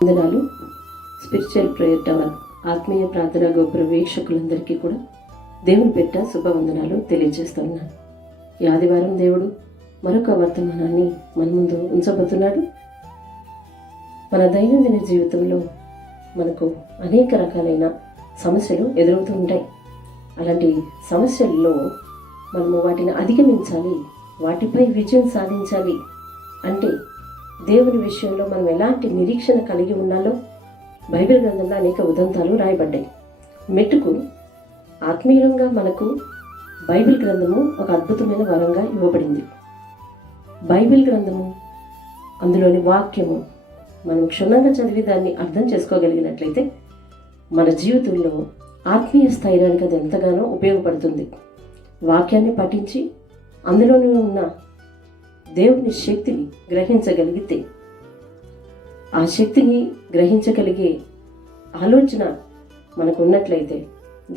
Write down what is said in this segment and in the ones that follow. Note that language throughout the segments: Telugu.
వందనాలు. స్పిరిచువల్ ప్రేయర్ టవర్ ఆత్మీయ ప్రార్థన గోపుర వీక్షకులందరికీ కూడా దేవుని పెట్ట శుభవందనాలు తెలియజేస్తున్నాను. ఈ ఆదివారం దేవుడు మరొక వర్తమానాన్ని మన ముందు ఉంచబోతున్నాడు. మన దైనందిన జీవితంలో మనకు అనేక రకాలైన సమస్యలు ఎదురవుతూ ఉంటాయి. అలాంటి సమస్యల్లో మనము వాటిని అధిగమించాలి, వాటిపై విజయం సాధించాలి అంటే దేవుని విషయంలో మనం ఎలాంటి నిరీక్షణ కలిగి ఉండాలో బైబిల్ గ్రంథంలో అనేక ఉదంతాలు రాయబడ్డాయి. మెట్టుకు ఆత్మీయంగా మనకు బైబిల్ గ్రంథము ఒక అద్భుతమైన వరంగా ఇవ్వబడింది. బైబిల్ గ్రంథము అందులోని వాక్యము మనం క్షుణ్ణంగా చదివి దాన్ని అర్థం చేసుకోగలిగినట్లయితే మన జీవితంలో ఆత్మీయ స్థైర్యానికి అది ఎంతగానో ఉపయోగపడుతుంది. వాక్యాన్ని పఠించి అందులోనే ఉన్న దేవుని శక్తిని గ్రహించగలిగితే, ఆ శక్తిని గ్రహించగలిగే ఆలోచన మనకు ఉన్నట్లయితే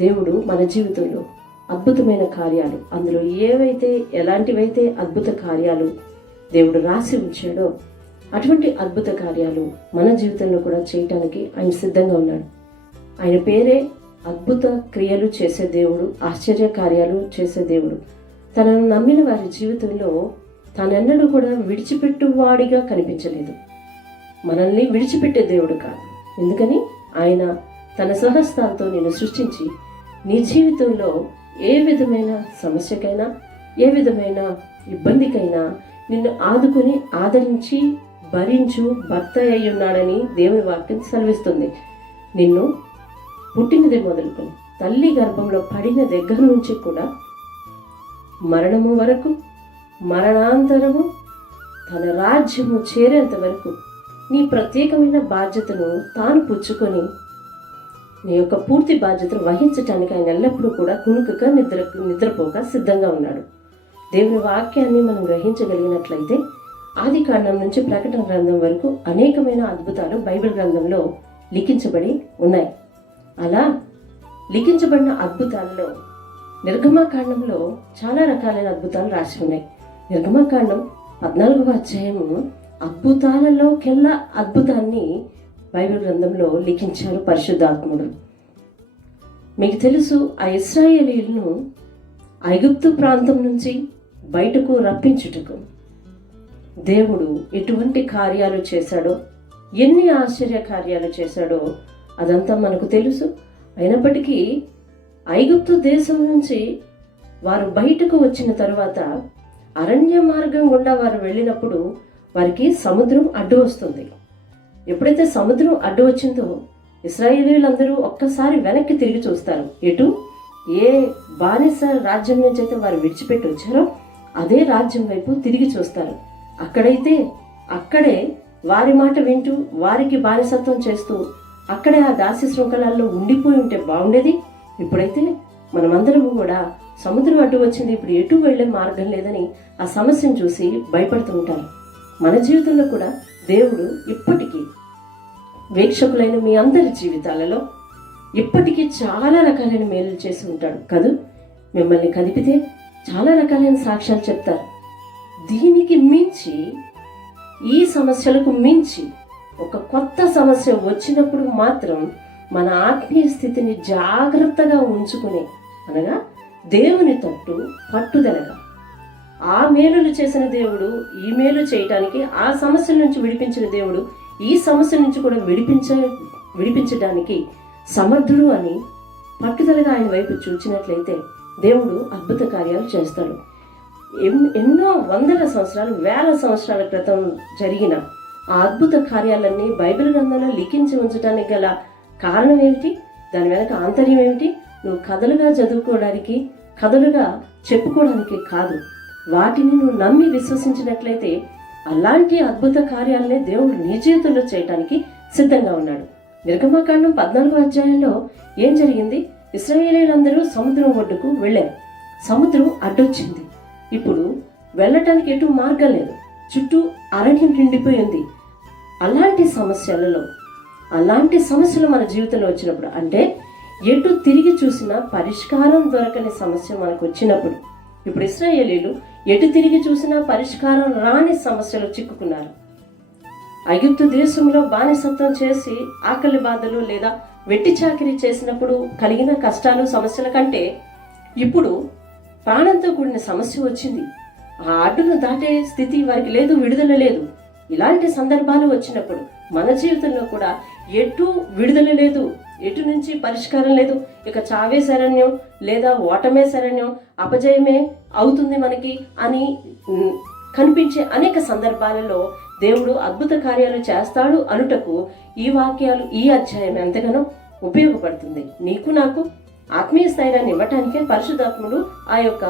దేవుడు మన జీవితంలో అద్భుతమైన కార్యాలు, అందులో ఎలాంటివైతే అద్భుత కార్యాలు దేవుడు రాసి ఉంచాడో అటువంటి అద్భుత కార్యాలు మన జీవితంలో కూడా చేయటానికి ఆయన సిద్ధంగా ఉన్నాడు. ఆయన పేరే అద్భుత క్రియలు చేసే దేవుడు, ఆశ్చర్య కార్యాలు చేసే దేవుడు. తనను నమ్మిన వారి జీవితంలో తానెన్నడూ కూడా విడిచిపెట్టువాడిగా కనిపించలేదు. మనల్ని విడిచిపెట్టే దేవుడు కాదు. ఎందుకని ఆయన తన స్వహస్తాలతో నిన్ను సృష్టించి నీ జీవితంలో ఏ విధమైన సమస్యకైనా, ఏ విధమైన ఇబ్బందికైనా నిన్ను ఆదుకుని ఆదరించి భరించు భర్త అయి ఉన్నాడని దేవుని వాక్యం సెలవిస్తుంది. నిన్ను పుట్టినది మొదలుకొని తల్లి గర్భంలో పడిన దగ్గర నుంచి కూడా మరణము వరకు, మరణాంతరము తన రాజ్యము చేరేంత వరకు నీ ప్రత్యేకమైన బాధ్యతను తాను పుచ్చుకొని నీ యొక్క పూర్తి బాధ్యతను వహించటానికి ఆయన ఎల్లప్పుడూ కూడా కునుకగా నిద్రపోక సిద్ధంగా ఉన్నాడు. దేవుని వాక్యాన్ని మనం గ్రహించగలిగినట్లయితే ఆది కాండం నుంచి ప్రకటన గ్రంథం వరకు అనేకమైన అద్భుతాలు బైబిల్ గ్రంథంలో లిఖించబడి ఉన్నాయి. అలా లిఖించబడిన అద్భుతాల్లో నిర్గమకాండంలో చాలా రకాలైన అద్భుతాలు రాసి ఉన్నాయి. నిర్గమకాండం 14వ అధ్యాయము అద్భుతాలలోకెల్లా అద్భుతాన్ని బైబిల్ గ్రంథంలో లిఖించారు పరిశుద్ధాత్ముడు. మీకు తెలుసు, ఆ ఇశ్రాయేలీయులను ఐగుప్తు ప్రాంతం నుంచి బయటకు రప్పించుటకు దేవుడు ఎటువంటి కార్యాలు చేశాడో, ఎన్ని ఆశ్చర్య కార్యాలు చేశాడో అదంతా మనకు తెలుసు. అయినప్పటికీ ఐగుప్తు దేశం నుంచి వారు బయటకు వచ్చిన తరువాత అరణ్య మార్గం గుండా వారు వెళ్ళినప్పుడు వారికి సముద్రం అడ్డు వస్తుంది. ఎప్పుడైతే సముద్రం అడ్డు వచ్చిందో ఇశ్రాయేలీయులందరూ ఒక్కసారి వెనక్కి తిరిగి చూస్తారు. ఎటు? ఏ బానిస రాజ్యం నుంచి అయితే వారు విడిచిపెట్టి వచ్చారో అదే రాజ్యం వైపు తిరిగి చూస్తారు. అక్కడే వారి మాట వింటూ, వారికి బానిసత్వం చేస్తూ అక్కడే ఆ దాసి శృంఖలాల్లో ఉండిపోయి ఉంటే బాగుండేది. ఇప్పుడైతే మనమందరము కూడా సముద్రం అడ్డు వచ్చింది, ఇప్పుడు ఎటు వెళ్లే మార్గం లేదని ఆ సమస్యను చూసి భయపడుతూ ఉంటారు. మన జీవితంలో కూడా దేవుడు ఇప్పటికీ వీక్షకులైన మీ అందరి జీవితాలలో ఇప్పటికీ చాలా రకాలైన మేలు చేసి ఉంటాడు కదూ. మిమ్మల్ని కదిపితే చాలా రకాలైన సాక్ష్యాలు చెప్తారు. దీనికి మించి, ఈ సమస్యలకు మించి ఒక కొత్త సమస్య వచ్చినప్పుడు మాత్రం మన ఆత్మీయ స్థితిని జాగ్రత్తగా ఉంచుకునే, అనగా దేవుని తట్టు పట్టుదలగా, ఆ మేలులు చేసిన దేవుడు ఈ మేలు చేయటానికి, ఆ సమస్యల నుంచి విడిపించిన దేవుడు ఈ సమస్య నుంచి కూడా విడిపించడానికి సమర్థుడు అని పట్టుదలగా ఆయన వైపు చూచినట్లయితే దేవుడు అద్భుత కార్యాలు చేస్తాడు. ఎన్నో వందల సంవత్సరాలు, వేల సంవత్సరాల క్రితం జరిగిన ఆ అద్భుత కార్యాలన్నీ బైబిల్ గ్రంథంలో లిఖించి ఉంచడానికి గల కారణం ఏమిటి? దాని వెనక ఆంతర్యం ఏమిటి? నువ్వు కథలుగా చదువుకోవడానికి, కథలుగా చెప్పుకోవడానికి కాదు. వాటిని నువ్వు నమ్మి విశ్వసించినట్లయితే అలాంటి అద్భుత కార్యాలనే దేవుడు నీ జీవితంలో చేయటానికి సిద్ధంగా ఉన్నాడు. నిర్గమకాండం 14వ అధ్యాయంలో ఏం జరిగింది? ఇశ్రాయేలీయులందరూ సముద్రం ఒడ్డుకు వెళ్ళారు. సముద్రం అడ్డొచ్చింది. ఇప్పుడు వెళ్ళటానికి ఎటు మార్గం లేదు, చుట్టూ అరణ్యం నిండిపోయింది. అలాంటి సమస్యలు మన జీవితంలో వచ్చినప్పుడు, అంటే ఎటు తిరిగి చూసినా పరిష్కారం దొరకని సమస్య మనకు వచ్చినప్పుడు, ఇప్పుడు ఇశ్రాయేలీయులు ఎటు తిరిగి చూసినా పరిష్కారం రాని సమస్యలు చిక్కుకున్నారు. ఐగుప్తు దేశంలో బానిసత్వం చేసి ఆకలి బాధలు లేదా వెట్టి చాకిరీ చేసినప్పుడు కలిగిన కష్టాలు సమస్యల కంటే ఇప్పుడు ప్రాణంతో కూడిన సమస్య వచ్చింది. ఆ అడ్డును దాటే స్థితి వారికి లేదు, విడుదల లేదు. ఇలాంటి సందర్భాలు వచ్చినప్పుడు మన జీవితంలో కూడా ఎటు విడుదల లేదు, ఎటు నుంచి పరిష్కారం లేదు. ఇక చావే శరణ్యం లేదా ఓటమే శరణ్యం, అపజయమే అవుతుంది మనకి అని కనిపించే అనేక సందర్భాలలో దేవుడు అద్భుత కార్యాలు చేస్తాడు అనుటకు ఈ వాక్యాలు, ఈ అధ్యాయం ఎంతగానో ఉపయోగపడుతుంది. నీకు నాకు ఆత్మీయ స్థైర్యాన్ని ఇవ్వటానికే పరిశుద్ధాత్ముడు ఆ యొక్క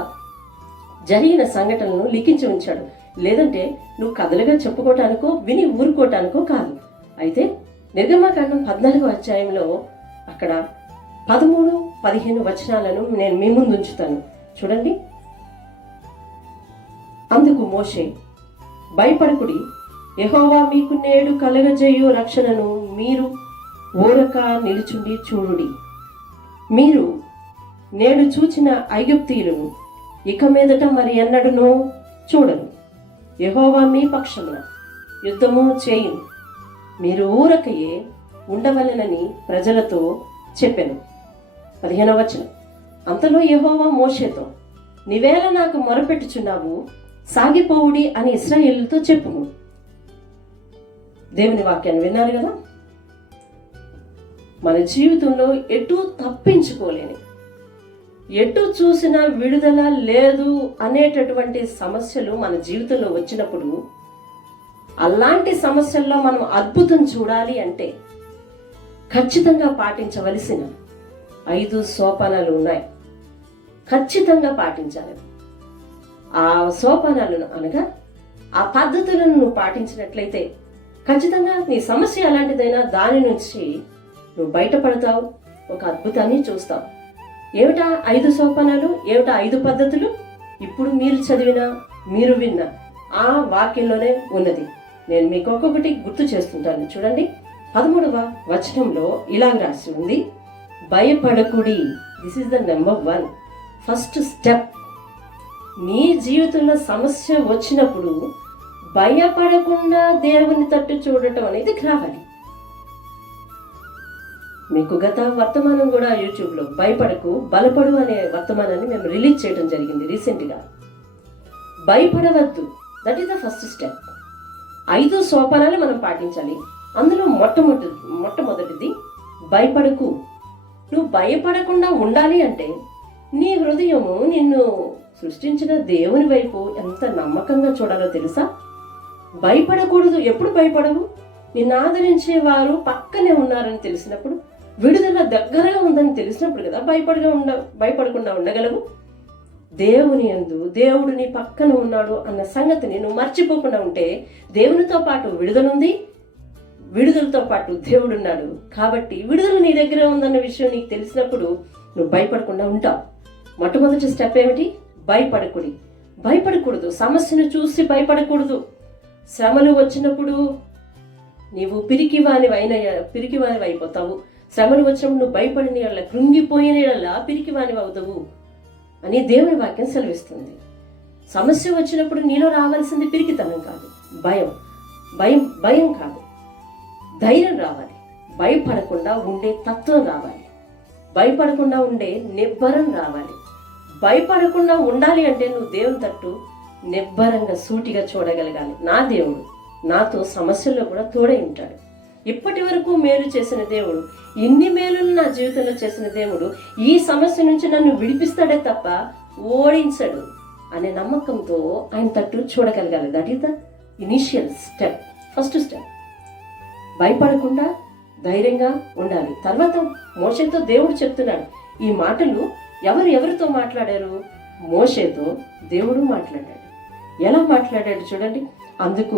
జరిగిన సంఘటనలను లిఖించి ఉంచాడు. లేదంటే నువ్వు కథలుగా చెప్పుకోవటానికో విని ఊరుకోవటానికో కాదు. అయితే నిర్గమాకాండం 14వ అధ్యాయంలో అక్కడ 13, 15 వచనాలను నేను మీ ముందు ఉంచుతాను. చూడండి. అందుకు మోషే, భయపడకుడి, యెహోవా మీకు నేడు కలగజేయు రక్షణను మీరు ఊరక నిలుచుండి చూడుడి. మీరు నేడు చూచిన ఐగుప్తీయులను ఇక మీదట మరి ఎన్నడూనూ చూడరు. యెహోవా మీ పక్షమున యుద్ధము చేయును, మీరు ఊరకయే ఉండవలెనని ప్రజలతో చెప్పెను. 15వ వచనం. అంతలో యెహోవా మోషేతో, నీవేళ నాకు మొరపెట్టుచున్నావు, సాగిపోవుడి అని ఇశ్రాయేలుతో చెప్పుము. దేవుని వాక్యాన్ని విన్నారు కదా. మన జీవితంలో ఎటు తప్పించుకోలేని, ఎటు చూసినా విడుదల లేదు అనేటటువంటి సమస్యలు మన జీవితంలో వచ్చినప్పుడు, అలాంటి సమస్యల్లో మనం అద్భుతం చూడాలి అంటే ఖచ్చితంగా పాటించవలసిన 5 సోపానాలు ఉన్నాయి. ఖచ్చితంగా పాటించాలి. ఆ సోపానాలను అనగా ఆ పద్ధతులను నువ్వు పాటించినట్లయితే ఖచ్చితంగా నీ సమస్య అలాంటిదైనా దాని నుంచి నువ్వు బయటపడతావు, ఒక అద్భుతాన్ని చూస్తావు. ఏమిటా 5 సోపానాలు, ఏమిటా 5 పద్ధతులు? ఇప్పుడు మీరు చదివిన, మీరు విన్న ఆ వాక్యంలోనే ఉన్నది. నేను మీకు ఒక్కొక్కటి గుర్తు చేస్తుంటాను. చూడండి. 13వ వచనంలో ఇలాగ రాసి ఉంది, భయపడకుడి. This is the number 1, first step. నీ జీవితంలో సమస్య వచ్చినప్పుడు భయపడకుండా దేవుని తట్టు చూడటం అనేది రావాలి. మీకు గత వర్తమానం కూడా యూట్యూబ్లో భయపడకు బలపడు అనే వర్తమానాన్ని మేము రిలీజ్ చేయడం జరిగింది రీసెంట్గా. భయపడవద్దు, that is the first step. 5 సోపానాలు మనం పాటించాలి. అందులో మొట్టమొదటిది భయపడకు. నువ్వు భయపడకుండా ఉండాలి అంటే నీ హృదయము నిన్ను సృష్టించిన దేవుని వైపు ఎంత నమ్మకంగా చూడాలో తెలుసా? భయపడకూడదు. ఎప్పుడు భయపడవు? నిన్ను ఆదరించే వారు పక్కనే ఉన్నారని తెలిసినప్పుడు, విడుదల దగ్గరగా ఉందని తెలిసినప్పుడు కదా భయపడకుండా ఉండగలవు. దేవుని యందు దేవుడు నీ పక్కన ఉన్నాడు అన్న సంగతిని నువ్వు మర్చిపోకుండా ఉంటే దేవునితో పాటు విడుదలుంది, విడుదలతో పాటు దేవుడు ఉన్నాడు. కాబట్టి విడుదల నీ దగ్గర ఉందన్న విషయం నీకు తెలిసినప్పుడు నువ్వు భయపడకుండా ఉంటావు. మొట్టమొదటి స్టెప్ ఏమిటి? భయపడకుడి. భయపడకూడదు. సమస్యను చూసి భయపడకూడదు. శ్రమలు వచ్చినప్పుడు నీవు పిరికివానివి అయిపోతావు. శ్రమలు వచ్చినప్పుడు నువ్వు భయపడిన కృంగిపోయిన పిరికివానివి అవుతావు అని దేవుని వాక్యం సెలవిస్తుంది. సమస్య వచ్చినప్పుడు నీలో రావాల్సింది పిరికితనం కాదు, భయం కాదు, ధైర్యం రావాలి. భయపడకుండా ఉండే తత్వం రావాలి. భయపడకుండా ఉండే నిబ్బరం రావాలి. భయపడకుండా ఉండాలి అంటే నువ్వు దేవుని తట్టు నిబ్బరంగా సూటిగా చూడగలగాలి. నా దేవుడు నాతో సమస్యల్లో కూడా తోడై ఉంటాడు. ఇప్పటి వరకు మేలు చేసిన దేవుడు, ఇన్ని మేలులు నా జీవితంలో చేసిన దేవుడు ఈ సమస్య నుంచి నన్ను విడిపిస్తాడే తప్ప ఓడించడు అనే నమ్మకంతో ఆయన తట్టు చూడగలగాలి. That is the initial step, first step. భయపడకుండా ధైర్యంగా ఉండాలి. తర్వాత మోషేతో దేవుడు చెప్తున్నాడు. ఈ మాటలు ఎవరితో మాట్లాడారు? మోషేతో దేవుడు మాట్లాడాడు. ఎలా మాట్లాడాడు చూడండి. అందుకు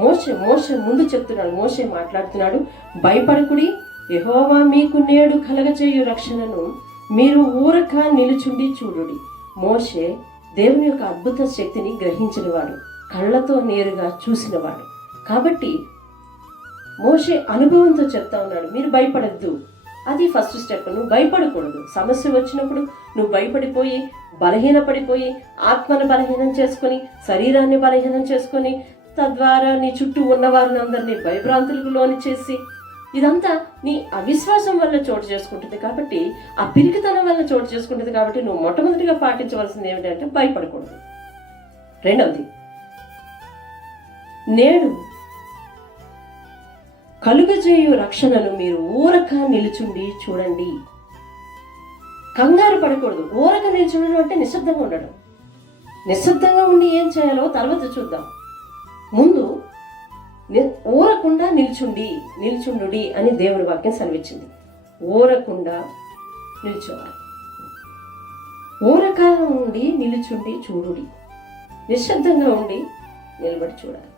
మోషే ముందు చెప్తున్నాడు. మోషే మాట్లాడుతున్నాడు, భయపడకుడి, యెహోవా మీకు నేడు కలగజేయు రక్షణను మీరు ఊరక నిలుచుండి చూడుడి. మోషే దేవుని యొక్క అద్భుత శక్తిని గ్రహించినవాడు, కళ్ళతో నేరుగా చూసినవాడు. కాబట్టి మోషే అనుభవంతో చెప్తా ఉన్నాడు, మీరు భయపడద్దు. అది ఫస్ట్ స్టెప్. నువ్వు భయపడకూడదు. సమస్య వచ్చినప్పుడు నువ్వు భయపడిపోయి బలహీనపడిపోయి ఆత్మను బలహీనం చేసుకొని శరీరాన్ని బలహీనం చేసుకొని తద్వారా నీ చుట్టూ ఉన్న వారిని అందరినీ భయభ్రాంతులకు లోని చేసి, ఇదంతా నీ అవిశ్వాసం వల్ల చోటు చేసుకుంటుంది. కాబట్టి ఆ పిరికితనం వల్ల చోటు చేసుకుంటుంది. కాబట్టి నువ్వు మొట్టమొదటిగా పాటించవలసింది ఏమిటంటే భయపడకూడదు. రెండవది, నేడు కలుగజేయు రక్షణను మీరు ఊరక నిలుచుండి చూడండి. కంగారు పడకూడదు. ఊరక నిల్చుండడం అంటే నిశ్శబ్దంగా ఉండడం. నిశ్శబ్దంగా ఉండి ఏం చేయాలో తర్వాత చూద్దాం. ముందు ఊరకుండా నిల్చుండుడి అని దేవుని వాక్యం సెలవిచ్చింది. ఊరకుండా నిల్చోవాలి. ఊరక ఉండి నిలుచుండి చూడుడి. నిశ్శబ్దంగా ఉండి నిలబడి చూడాలి.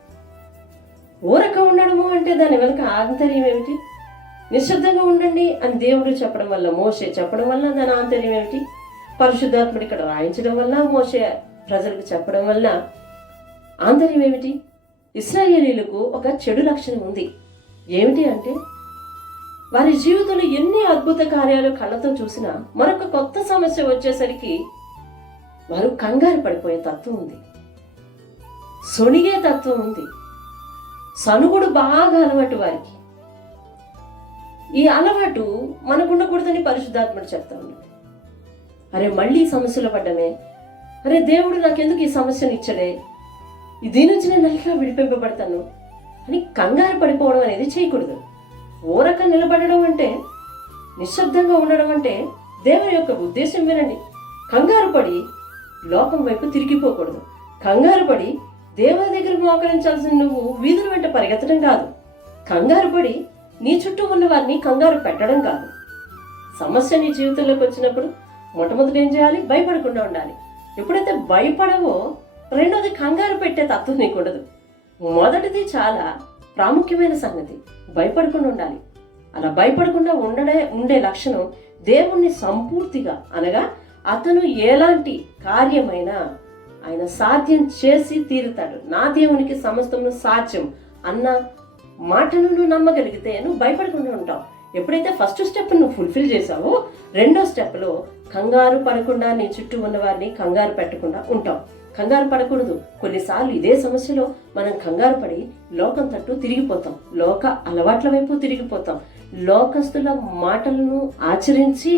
ఊరక ఉండడము అంటే దాని వెనుక ఆంతర్యం ఏమిటి? నిశ్శబ్దంగా ఉండండి అని దేవుడు చెప్పడం వల్ల, మోషే చెప్పడం వల్ల దాని ఆంతర్యం ఏమిటి? పరిశుద్ధాత్ముడు ఇక్కడ రాయించడం వల్ల, మోషే ప్రజలకు చెప్పడం వల్ల ఆంతర్యం ఏమిటి? ఇశ్రాయేలీలకు ఒక చెడు లక్షణం ఉంది. ఏమిటి అంటే, వారి జీవితంలో ఎన్ని అద్భుత కార్యాలు కళ్ళతో చూసినా మరొక కొత్త సమస్య వచ్చేసరికి వారు కంగారు పడిపోయే తత్వం ఉంది. సొణిగే తత్వం ఉంది. సనుగుడు బాగా అలవాటు వారికి. ఈ అలవాటు మనకుండకూడదని పరిశుద్ధాత్ముడు చెప్తా ఉన్నాడు. అరే మళ్ళీ సమస్యలో పడ్డమే, అరే దేవుడు నాకెందుకు ఈ సమస్యను ఇచ్చడే, దీని నుంచి నేను ఎలా విడిపింపబడతాను అని కంగారు పడిపోవడం అనేది చేయకూడదు. ఊరక నిలబడడం అంటే, నిశ్శబ్దంగా ఉండడం అంటే దేవుని యొక్క ఉద్దేశం వినండి. కంగారు పడి లోకం వైపు తిరిగిపోకూడదు. కంగారు పడి దేవుని దగ్గర మోకరించాల్సిన నువ్వు వీధుల వెంట పరిగెత్తడం కాదు. కంగారు పడి నీ చుట్టూ ఉన్న వారిని కంగారు పెట్టడం కాదు. సమస్య నీ జీవితంలోకి వచ్చినప్పుడు మొట్టమొదటి ఏం చేయాలి? భయపడకుండా ఉండాలి. ఎప్పుడైతే భయపడవో రెండోది కంగారు పెట్టే తత్వం నీకు ఉండదు. మొదటిది చాలా ప్రాముఖ్యమైన సంగతి, భయపడకుండా ఉండాలి. అలా భయపడకుండా ఉండే లక్షణం దేవుణ్ణి సంపూర్తిగా, అనగా అతను ఎలాంటి కార్యమైనా ఆయన సాధ్యం చేసి తీరుతాడు. నా దేవునికి సమస్తము సాధ్యం అన్న మాటను నువ్వు నమ్మగలిగితే నువ్వు భయపడకుండా ఉంటావు. ఎప్పుడైతే ఫస్ట్ స్టెప్ నువ్వు ఫుల్ఫిల్ చేసావో రెండో స్టెప్లో కంగారు పడకుండా నీ చుట్టూ ఉన్న వారిని కంగారు పెట్టకుండా ఉంటావు. కంగారు పడకూడదు. కొన్నిసార్లు ఇదే సమస్యలో మనం కంగారు పడి లోకం తట్టు తిరిగిపోతాం. లోక అలవాట్ల వైపు తిరిగిపోతాం. లోకస్తుల మాటలను ఆచరించి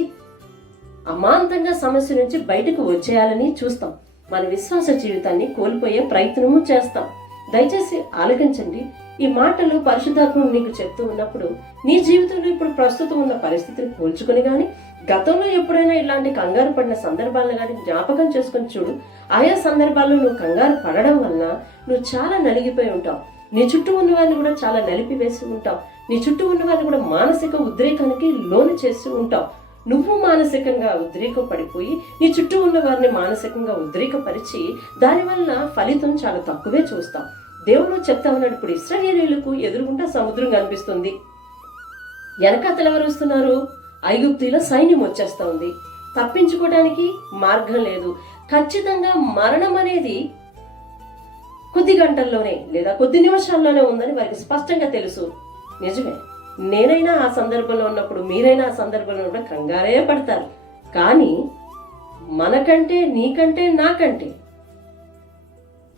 అమాంతంగా సమస్య నుంచి బయటకు వచ్చేయాలని చూస్తాం. మన విశ్వాస జీవితాన్ని కోల్పోయే ప్రయత్నము చేస్తాం. దయచేసి ఆలకించండి. ఈ మాటలు పరిశుద్ధాత్ముడు నీకు చెప్తూ ఉన్నప్పుడు నీ జీవితంలో ఇప్పుడు ప్రస్తుతం ఉన్న పరిస్థితిని పోల్చుకొని కానీ, గతంలో ఎప్పుడైనా ఇలాంటి కంగారు పడిన సందర్భాలను కానీ జ్ఞాపకం చేసుకొని చూడు. ఆయా సందర్భాల్లో నువ్వు కంగారు పడడం వలన నువ్వు చాలా నలిగిపోయి ఉంటావు. నీ చుట్టూ ఉన్న వారిని కూడా చాలా నలిపివేసి ఉంటావు. నీ చుట్టూ ఉన్న వారిని కూడా మానసిక ఉద్రేకానికి లోను చేస్తూ ఉంటావు. నువ్వు మానసికంగా ఉద్రేకం పడిపోయి నీ చుట్టూ ఉన్న వారిని మానసికంగా ఉద్రేకపరిచి దానివల్ల ఫలితం చాలా తక్కువే చూస్తాం. దేవుడు చెప్తా ఉన్నాడు, ఇప్పుడు ఇశ్రాయేలీయులకు ఎదురుగుండా సముద్రం కనిపిస్తుంది, వెనకాతలు ఎవరు వస్తున్నారు? ఐగుప్తీయుల సైన్యం వచ్చేస్తా ఉంది. తప్పించుకోవడానికి మార్గం లేదు. ఖచ్చితంగా మరణం అనేది కొద్ది గంటల్లోనే లేదా కొద్ది నిమిషాల్లోనే ఉందని వారికి స్పష్టంగా తెలుసు. నిజమే, నేనైనా ఆ సందర్భంలో ఉన్నప్పుడు, మీరైనా ఆ సందర్భంలో ఉన్నప్పుడు కంగారే పడతారు. కానీ మనకంటే, నీకంటే, నాకంటే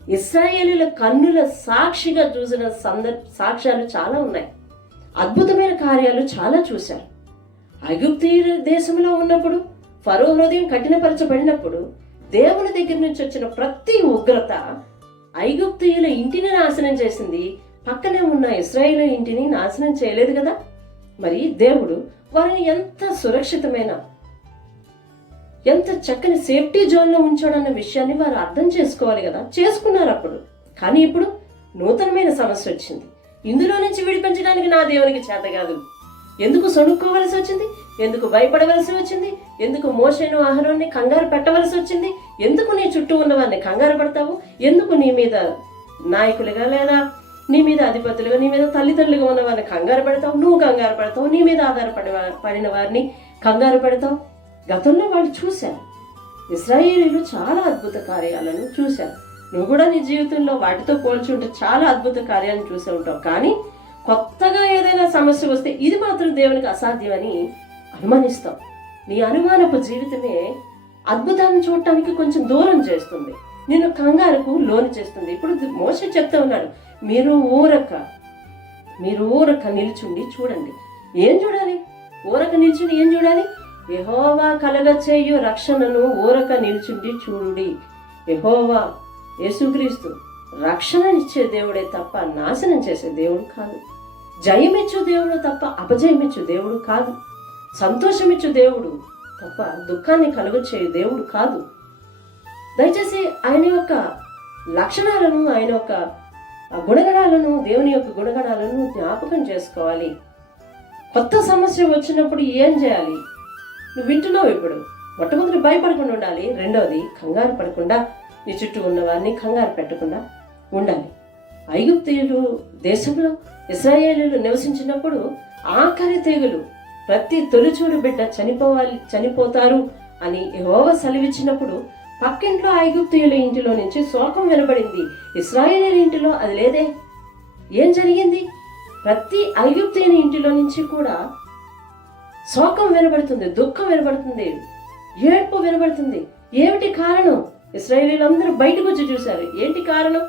ఇశ్రాయేలీయుల కన్నుల సాక్షిగా చూసిన సాక్ష్యాలు చాలా ఉన్నాయి. అద్భుతమైన కార్యాలు చాలా చూశారు. ఐగుప్తీయుల దేశంలో ఉన్నప్పుడు, ఫరో హృదయం కఠినపరచబడినప్పుడు దేవుని దగ్గర నుంచి వచ్చిన ప్రతి ఉగ్రత ఐగుప్తీయుల ఇంటిని నాశనం చేసింది, పక్కనే ఉన్న ఇశ్రాయేలు ఇంటిని నాశనం చేయలేదు కదా. మరి దేవుడు వారిని ఎంత సురక్షితమైన, ఎంత చక్కని సేఫ్టీ జోన్లో ఉంచాడన్న విషయాన్ని వారు అర్థం చేసుకోవాలి కదా. చేసుకున్నారు అప్పుడు. కానీ ఇప్పుడు నూతనమైన సమస్య వచ్చింది. ఇందులో నుంచి విడిపించడానికి నా దేవునికి చేత కాదు. ఎందుకు సొనుక్కోవలసి వచ్చింది? ఎందుకు భయపడవలసి వచ్చింది? ఎందుకు మోషేను అహరోన్ని కంగారు పెట్టవలసి వచ్చింది? ఎందుకు నీ చుట్టూ ఉన్న వారిని కంగారు పడతావు? ఎందుకు నీ మీద నాయకులుగా లేదా నీ మీద అధిపతులుగా, నీ మీద తల్లిదండ్రులుగా ఉన్న వారిని కంగారు పెడతావు? నువ్వు కంగారు పడతావు. నీ మీద పడిన వారిని కంగారు పెడతావు. గతంలో వాళ్ళు చూశారు. ఇశ్రాయేలీయులు చాలా అద్భుత కార్యాలను చూశారు. నువ్వు కూడా నీ జీవితంలో వాటితో పోల్చి ఉంటే చాలా అద్భుత కార్యాలను చూసే ఉంటావు. కానీ కొత్తగా ఏదైనా సమస్య వస్తే ఇది మాత్రం దేవునికి అసాధ్యమని అనుమానిస్తావు. నీ అనుమానపు జీవితమే అద్భుతాన్ని చూడటానికి కొంచెం దూరం చేస్తుంది. నిన్ను కంగారుకు లోను చేస్తుంది. ఇప్పుడు మోషే చెప్తా ఉన్నాడు, మీరు ఊరక నిల్చుండి చూడండి. ఏం చూడాలి? ఊరక నిల్చుండి ఏం చూడాలి? యెహోవా కలగచేయు రక్షణను ఊరక నిల్చుండి చూడుడి. యెహోవా యేసుక్రీస్తు రక్షణనిచ్చే దేవుడే తప్ప నాశనం చేసే దేవుడు కాదు. జయమిచ్చు దేవుడు తప్ప అపజయమిచ్చు దేవుడు కాదు. సంతోషమిచ్చు దేవుడు తప్ప దుఃఖాన్ని కలుగచేయు దేవుడు కాదు. దయచేసి ఆయన యొక్క లక్షణాలను, ఆయన యొక్క గుణగణాలను, దేవుని యొక్క గుణగణాలను జ్ఞాపకం చేసుకోవాలి. కొత్త సమస్య వచ్చినప్పుడు ఏం చేయాలి? నువ్వు వింటున్నావు. ఇప్పుడు మొట్టమొదటి భయపడకుండా ఉండాలి. రెండోది కంగారు పడకుండా, నీ చుట్టూ ఉన్న వారిని కంగారు పెట్టకుండా ఉండాలి. ఐగుప్తీయులు దేశంలో ఇశ్రాయేలీయులు నివసించినప్పుడు ఆఖరి తెగులు, ప్రతి తొలిచూడు బిడ్డ చనిపోతారు అని యెహోవా సెలవిచ్చినప్పుడు పక్కింట్లో ఐగుప్తీయుల ఇంటిలో నుంచి శోకం వినబడింది. ఇశ్రాయేలీయుల ఇంటిలో అది లేదే. ఏం జరిగింది? ప్రతి ఐగుప్తీయుని ఇంటిలో నుంచి కూడా శోకం వినబడుతుంది, దుఃఖం వినబడుతుంది, ఏడ్పు వినబడుతుంది. ఏమిటి కారణం? ఇశ్రాయేలీయులందరూ బయటకు వచ్చి చూశారు. ఏంటి కారణం?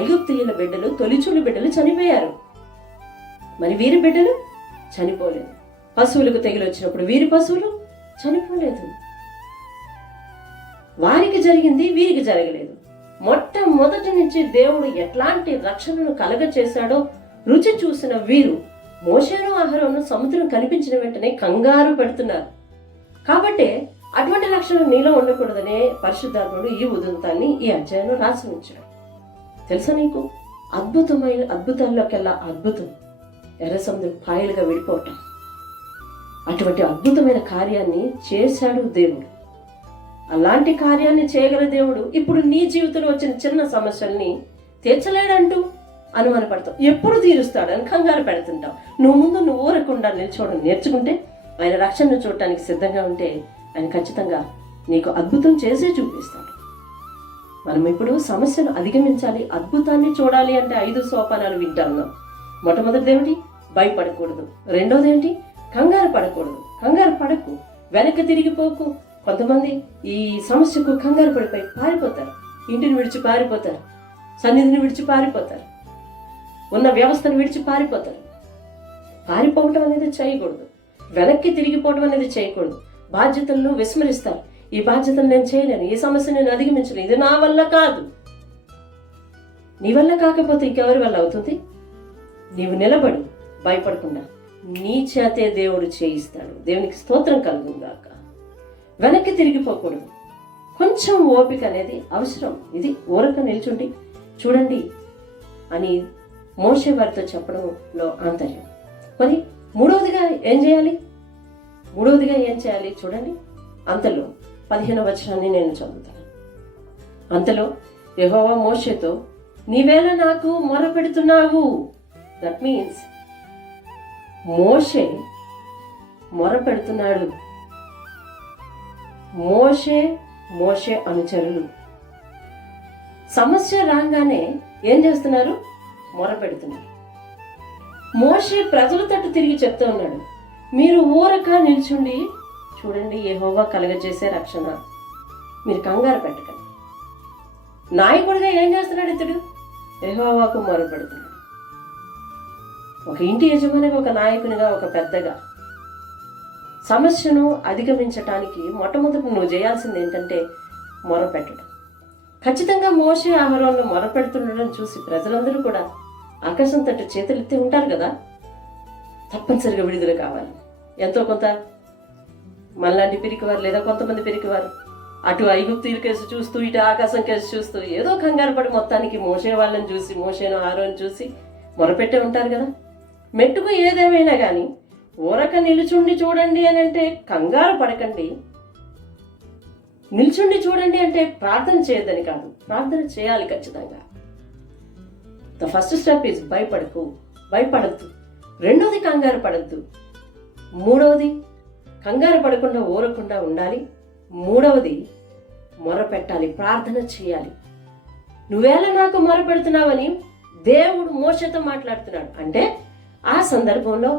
ఐగుప్తీయుల బిడ్డలు, తొలిచూలు బిడ్డలు చనిపోయారు. మరి వీరి బిడ్డలు చనిపోలేదు. పశువులకు తెగులు వచ్చినప్పుడు వీరి పశువులు చనిపోలేదు. వారికి జరిగింది, వీరికి జరగలేదు. మొట్టమొదటి నుంచి దేవుడు ఎట్లాంటి రక్షణను కలగచేశాడో రుచి చూసిన వీరు మోషేను అహరోను సముద్రం కనిపించిన వెంటనే కంగారు పెడుతున్నారు. కాబట్టి అటువంటి లక్షణం నీలో ఉండకూడదనే పరిశుద్ధాత్ముడు ఈ ఉదంతాన్ని, ఈ అధ్యాయంలో రాసి ఉంచాడు. తెలుసా నీకు? అద్భుతాల్లోకెల్లా అద్భుతం ఎర్ర సముద్రం పాయలుగా విడిపోవటం. అటువంటి అద్భుతమైన కార్యాన్ని చేశాడు దేవుడు. అలాంటి కార్యాన్ని చేయగల దేవుడు ఇప్పుడు నీ జీవితంలో వచ్చిన చిన్న సమస్యల్ని తీర్చలేడంటూ అనుమానపడతావు. ఎప్పుడు తీరుస్తాడని కంగారు పెడుతుంటావు. నువ్వు ఊరకుండా నిల్చోవడం నేర్చుకుంటే, ఆయన రక్షణను చూడటానికి సిద్ధంగా ఉంటే ఆయన ఖచ్చితంగా నీకు అద్భుతం చేసే చూపిస్తాడు. మనం ఇప్పుడు సమస్యను అధిగమించాలి, అద్భుతాన్ని చూడాలి అంటే 5 సోపానాలు వింటా ఉన్నాం. మొట్టమొదటిది ఏమిటి? భయపడకూడదు. రెండోది ఏంటి? కంగారు పడకూడదు. కంగారు పడకు, వెనక్కి తిరిగిపోకు. కొంతమంది ఈ సమస్యకు కంగారు పడిపోయి పారిపోతారు. ఇంటిని విడిచి పారిపోతారు, సన్నిధిని విడిచి పారిపోతారు, ఉన్న వ్యవస్థను విడిచి పారిపోతారు. పారిపోవటం అనేది చేయకూడదు. వెనక్కి తిరిగిపోవడం అనేది చేయకూడదు. బాధ్యతలను విస్మరిస్తారు. ఈ బాధ్యతను నేను చేయలేను, ఈ సమస్య నేను అధిగమించలేను, ఇది నా వల్ల కాదు. నీ వల్ల కాకపోతే ఇంకెవరి వల్ల అవుతుంది? నీవు నిలబడు భయపడకుండా. నీ చేతే దేవుడు చేయిస్తాడు. దేవునికి స్తోత్రం కలుగుగాక. వెనక్కి తిరిగిపోకూడదు. కొంచెం ఓపిక అనేది అవసరం. ఇది ఊరక నిల్చుండి చూడండి అని మోషే వారితో చెప్పడంలో ఆంతర్యం. మరి మూడవదిగా ఏం చేయాలి? చూడండి. అంతలో 15వ వచనాన్ని నేను చదువుతాను. అంతలో యెహోవా మోషేతో, నీవేళ నాకు మొరపెడుతున్నావు. దట్ మీన్స్ మోషే మొరపెడుతున్నాడు. మోషే అనుచరులు సమస్య రాగానే ఏం చేస్తున్నారు? మొరపెడుతున్నారు. మోషే ప్రజల తట్టు తిరిగి చెప్తూ ఉన్నాడు, మీరు ఊరక నిల్చుండి చూడండి యెహోవా కలగజేసే రక్షణ, మీరు కంగారు పెట్టకండి. నాయకుడిగా ఏం చేస్తున్నాడు ఇతడు? యెహోవాకు మొరపెడుతున్నాడు. ఒక ఇంటి యజమానిగా, ఒక నాయకునిగా, ఒక పెద్దగా సమస్యను అధిగమించటానికి మొట్టమొదటి నువ్వు చేయాల్సింది ఏంటంటే మొరపెట్టడం. ఖచ్చితంగా మోషే అహరోను మొరపెడుతుండడం చూసి ప్రజలందరూ కూడా ఆకాశం తట్టు చేతులెత్తి ఉంటారు కదా. తప్పనిసరిగా విడుదల కావాలి. ఎంతో కొంత మనలాంటి పిరికివారు, లేదా కొంతమంది పిరికివారు అటు ఐగుప్తీయుల కేసు చూస్తూ, ఇటు ఆకాశం కేసు చూస్తూ ఏదో కంగారు పడి మొత్తానికి మోషే వాళ్ళని చూసి, మోషేను అహరోను చూసి మొరపెట్టే ఉంటారు కదా. మెట్టుకు ఏదేమైనా కానీ ఊరక నిలుచుండి చూడండి అని అంటే కంగారు పడకండి. నిల్చుండి చూడండి అంటే ప్రార్థన చేయొద్దని కాదు, ప్రార్థన చేయాలి ఖచ్చితంగా. ద ఫస్ట్ స్టెప్ ఈజ్ భయపడద్దు. రెండోది కంగారు పడద్దు. మూడవది కంగారు పడకుండా ఊరకుండా ఉండాలి. మూడవది మొరపెట్టాలి, ప్రార్థన చేయాలి. నువ్వేలా నాకు మొరపెడుతున్నావని దేవుడు మోషేతో మాట్లాడుతున్నాడు. అంటే ఆ సందర్భంలో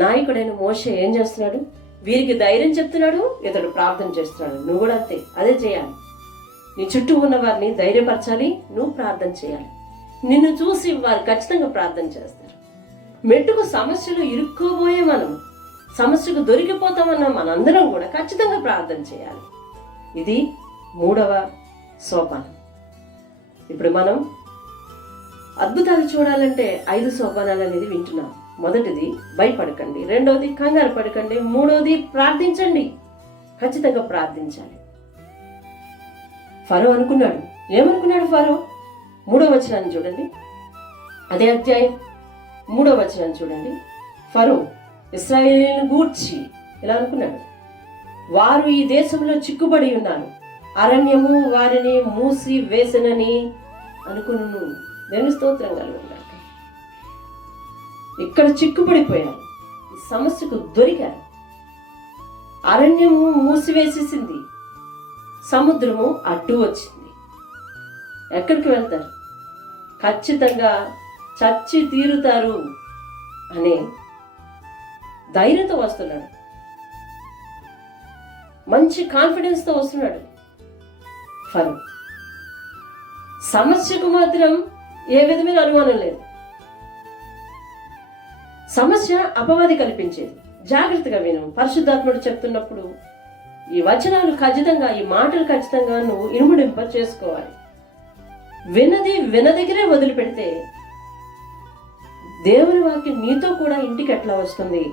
నాయకుడైన మోషే ఏం చేస్తున్నాడు? వీరికి ధైర్యం చెప్తున్నాడు, ఇతడు ప్రార్థన చేస్తున్నాడు. నువ్వు కూడా అంతే, అదే చేయాలి. నీ చుట్టూ ఉన్న వారిని ధైర్యపరచాలి, నువ్వు ప్రార్థన చేయాలి. నిన్ను చూసి వారు ఖచ్చితంగా ప్రార్థన చేస్తారు. మెట్టుకు సమస్యలు ఇరుక్కోబోయే మనం, సమస్యకు దొరికిపోతామన్న మనందరం కూడా ఖచ్చితంగా ప్రార్థన చేయాలి. ఇది 3వ సోపానం. ఇప్పుడు మనం అద్భుతాలు చూడాలంటే 5 సోపానాలు అనేది వింటున్నాం. మొదటిది భయపడకండి, రెండవది కంగారు పడకండి, మూడవది ప్రార్థించండి. ఖచ్చితంగా ప్రార్థించాలి. ఫరో అనుకున్నాడు. ఏమనుకున్నాడు ఫరో? 3వ వచనాన్ని చూడండి. అదే అధ్యాయం 3వ వచనాన్ని చూడండి. ఫరో ఇశ్రాయేలును గూర్చి ఇలా అనుకున్నాడు, వారు ఈ దేశంలో చిక్కుబడి ఉన్నారు, అరణ్యము వారిని మూసి వేసనని అనుకును. దేవుని స్తోత్రం కలుగుతారు. ఇక్కడ చిక్కుపడిపోయారు, ఈ సమస్యకు దొరికారు. అరణ్యము మూసివేసేసింది, సముద్రము అడ్డు వచ్చింది. ఎక్కడికి వెళ్తారు? ఖచ్చితంగా చచ్చి తీరుతారు అనే ధైర్యంతో వస్తున్నాడు, మంచి కాన్ఫిడెన్స్తో వస్తున్నాడు ఫరో. సమస్యకు మాత్రం ఏ విధమైన అనుమానం లేదు. సమస్య అపవాది కల్పించేది. జాగ్రత్తగా విను. పరిశుద్ధాత్ముడు చెప్తున్నప్పుడు ఈ వచనాలు ఖచ్చితంగా, ఈ మాటలు ఖచ్చితంగా నువ్వు ఇనుముడింప చేసుకోవాలి. వినదగిరే వదిలిపెడితే దేవుని వాక్యం నీతో కూడా ఇంటికి ఎట్లా వస్తుంది?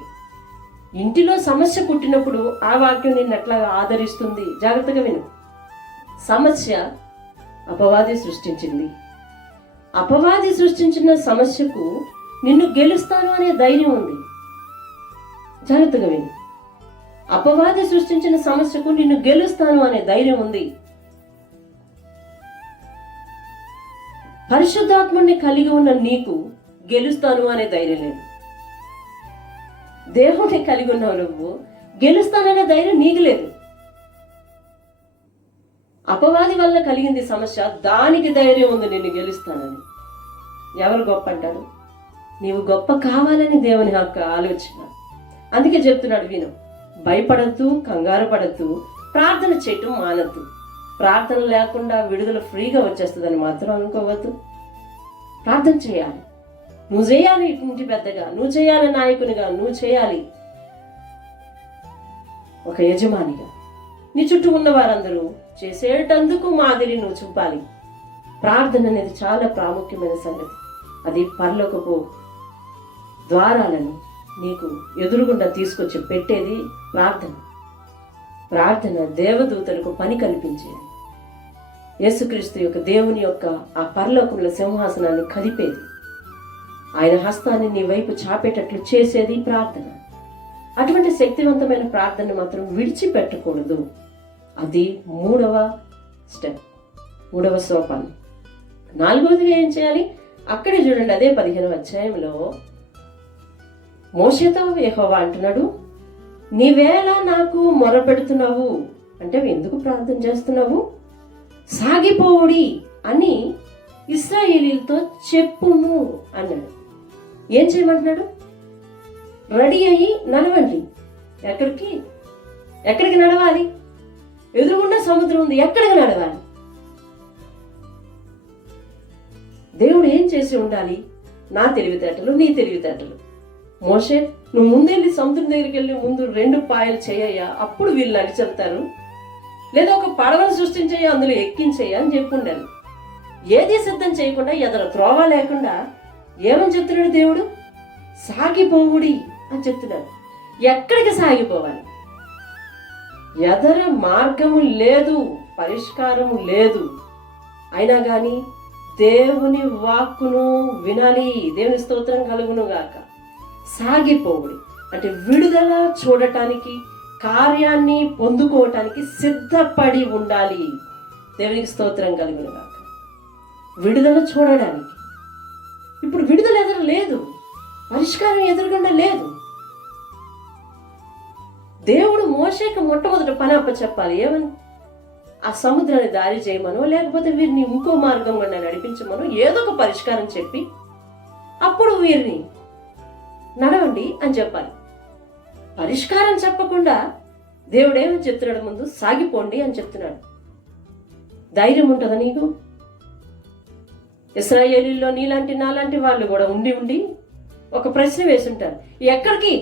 ఇంటిలో సమస్య పుట్టినప్పుడు ఆ వాక్యం నిన్ను ఎట్లా ఆదరిస్తుంది? జాగ్రత్తగా విను. సమస్య అపవాది సృష్టించింది. అపవాది సృష్టించిన సమస్యకు నిన్ను గెలుస్తాను అనే ధైర్యం ఉంది. జాగ్రత్తగా విను. అపవాది సృష్టించిన సమస్యకు నిన్ను గెలుస్తాను అనే ధైర్యం ఉంది. పరిశుద్ధాత్ముడిని కలిగి ఉన్న నీకు గెలుస్తాను అనే ధైర్యం లేదు. దేవుడిని కలిగి ఉన్నావు, నువ్వు గెలుస్తాననే ధైర్యం నీకు లేదు. అపవాది వల్ల కలిగింది సమస్య, దానికి ధైర్యం ఉంది నిన్ను గెలుస్తానని. ఎవరు గొప్ప అంటారు? నీవు గొప్ప కావాలని దేవుని యొక్క ఆలోచన. అందుకే చెప్తున్నాడు, విను. భయపడద్దు, కంగారు పడద్దు, ప్రార్థన చేయటం మానద్దు. ప్రార్థన లేకుండా విడుదల ఫ్రీగా వచ్చేస్తుందని మాత్రం అనుకోవద్దు. ప్రార్థన చేయాలి. నువ్వు చేయాలి, ఇంటి పెద్దగా నువ్వు చేయాలి, నాయకునిగా నువ్వు చేయాలి, ఒక యజమానిగా. నీ చుట్టూ ఉన్న వారందరూ చేసేటందుకు మాదిరి నువ్వు చూపాలి. ప్రార్థన అనేది చాలా ప్రాముఖ్యమైన సంగతి. అది పరలోకపు ద్వారాలను నీకు ఎదురుగుండా తీసుకొచ్చి పెట్టేది ప్రార్థన. ప్రార్థన దేవదూతలకు పని కల్పించేది. యేసుక్రీస్తు యొక్క దేవుని యొక్క ఆ పరలోకంలో సింహాసనాన్ని కదిపేది. ఆయన హస్తాన్ని నీ వైపు చాపేటట్లు చేసేది ప్రార్థన. అటువంటి శక్తివంతమైన ప్రార్థన మాత్రం విడిచిపెట్టకూడదు. అది 3వ స్టెప్, 3వ సోపానం. 4వదిగా ఏం చేయాలి? అక్కడే చూడండి, అదే 15వ అధ్యాయంలో మోషేతో యెహోవా అంటున్నాడు, నీవేళ నాకు మొరపెడుతున్నావు అంటే ఎందుకు ప్రార్థన చేస్తున్నావు? సాగిపోవుడి అని ఇశ్రాయేలీలతో చెప్పుము అన్నాడు. ఏం చేయమంటున్నాడు? రెడీ అయ్యి నడవండి. ఎక్కడికి నడవాలి? ఎదురుగుండా సముద్రం ఉంది, ఎక్కడికి నడవాలి? దేవుడు ఏం చేసి ఉండాలి? నా తెలివితేటలు, నీ తెలివితేటలు. మోషే, నువ్వు ముందెళ్ళి సముద్రం దగ్గరికి వెళ్ళి ముందు 2 పాయలు చేయయ్యా, అప్పుడు వీళ్ళు నడిచెళ్తారు. లేదా ఒక పడవను సృష్టించయ్యా, అందులో ఎక్కించయ్యా అని చెప్పుండాను. ఏది సిద్ధం చేయకుండా, ఎదర త్రోవ లేకుండా ఏమని చెప్తున్నాడు దేవుడు? సాగిపోవుడి అని చెప్తున్నాడు. ఎక్కడికి సాగిపోవాలి? ఎదర మార్గము లేదు, పరిష్కారము లేదు. అయినా కానీ దేవుని వాక్కును వినాలి. దేవుని స్తోత్రం కలుగును గాక. సాగిపోవుడి అంటే విడుదల చూడటానికి, కార్యాన్ని పొందుకోవటానికి సిద్ధపడి ఉండాలి. దేవునికి స్తోత్రం కలుగును గాక. విడుదల చూడడానికి. ఇప్పుడు విడుదల ఎదురు లేదు, పరిష్కారం ఎదురుగుండా లేదు. దేవుడు మోషేకి మొట్టమొదటి పని అప్పచెప్పాలి. ఏమని? ఆ సముద్రాన్ని దారి చేయమనో, లేకపోతే వీరిని ఇంకో మార్గం గుండా నడిపించమనో, ఏదో ఒక పరిష్కారం చెప్పి అప్పుడు వీరిని నడవండి అని చెప్పాలి. పరిష్కారం చెప్పకుండా దేవుడు ఏమని చెప్తున్నాడు? ముందు సాగిపోండి అని చెప్తున్నాడు. ధైర్యం ఉంటుందా నీకు? ఇశ్రాయేలీల్లో నీలాంటి నాలాంటి వాళ్ళు కూడా ఉండి ఉండి ఒక ప్రశ్న వేసుంటారు, ఎక్కడికి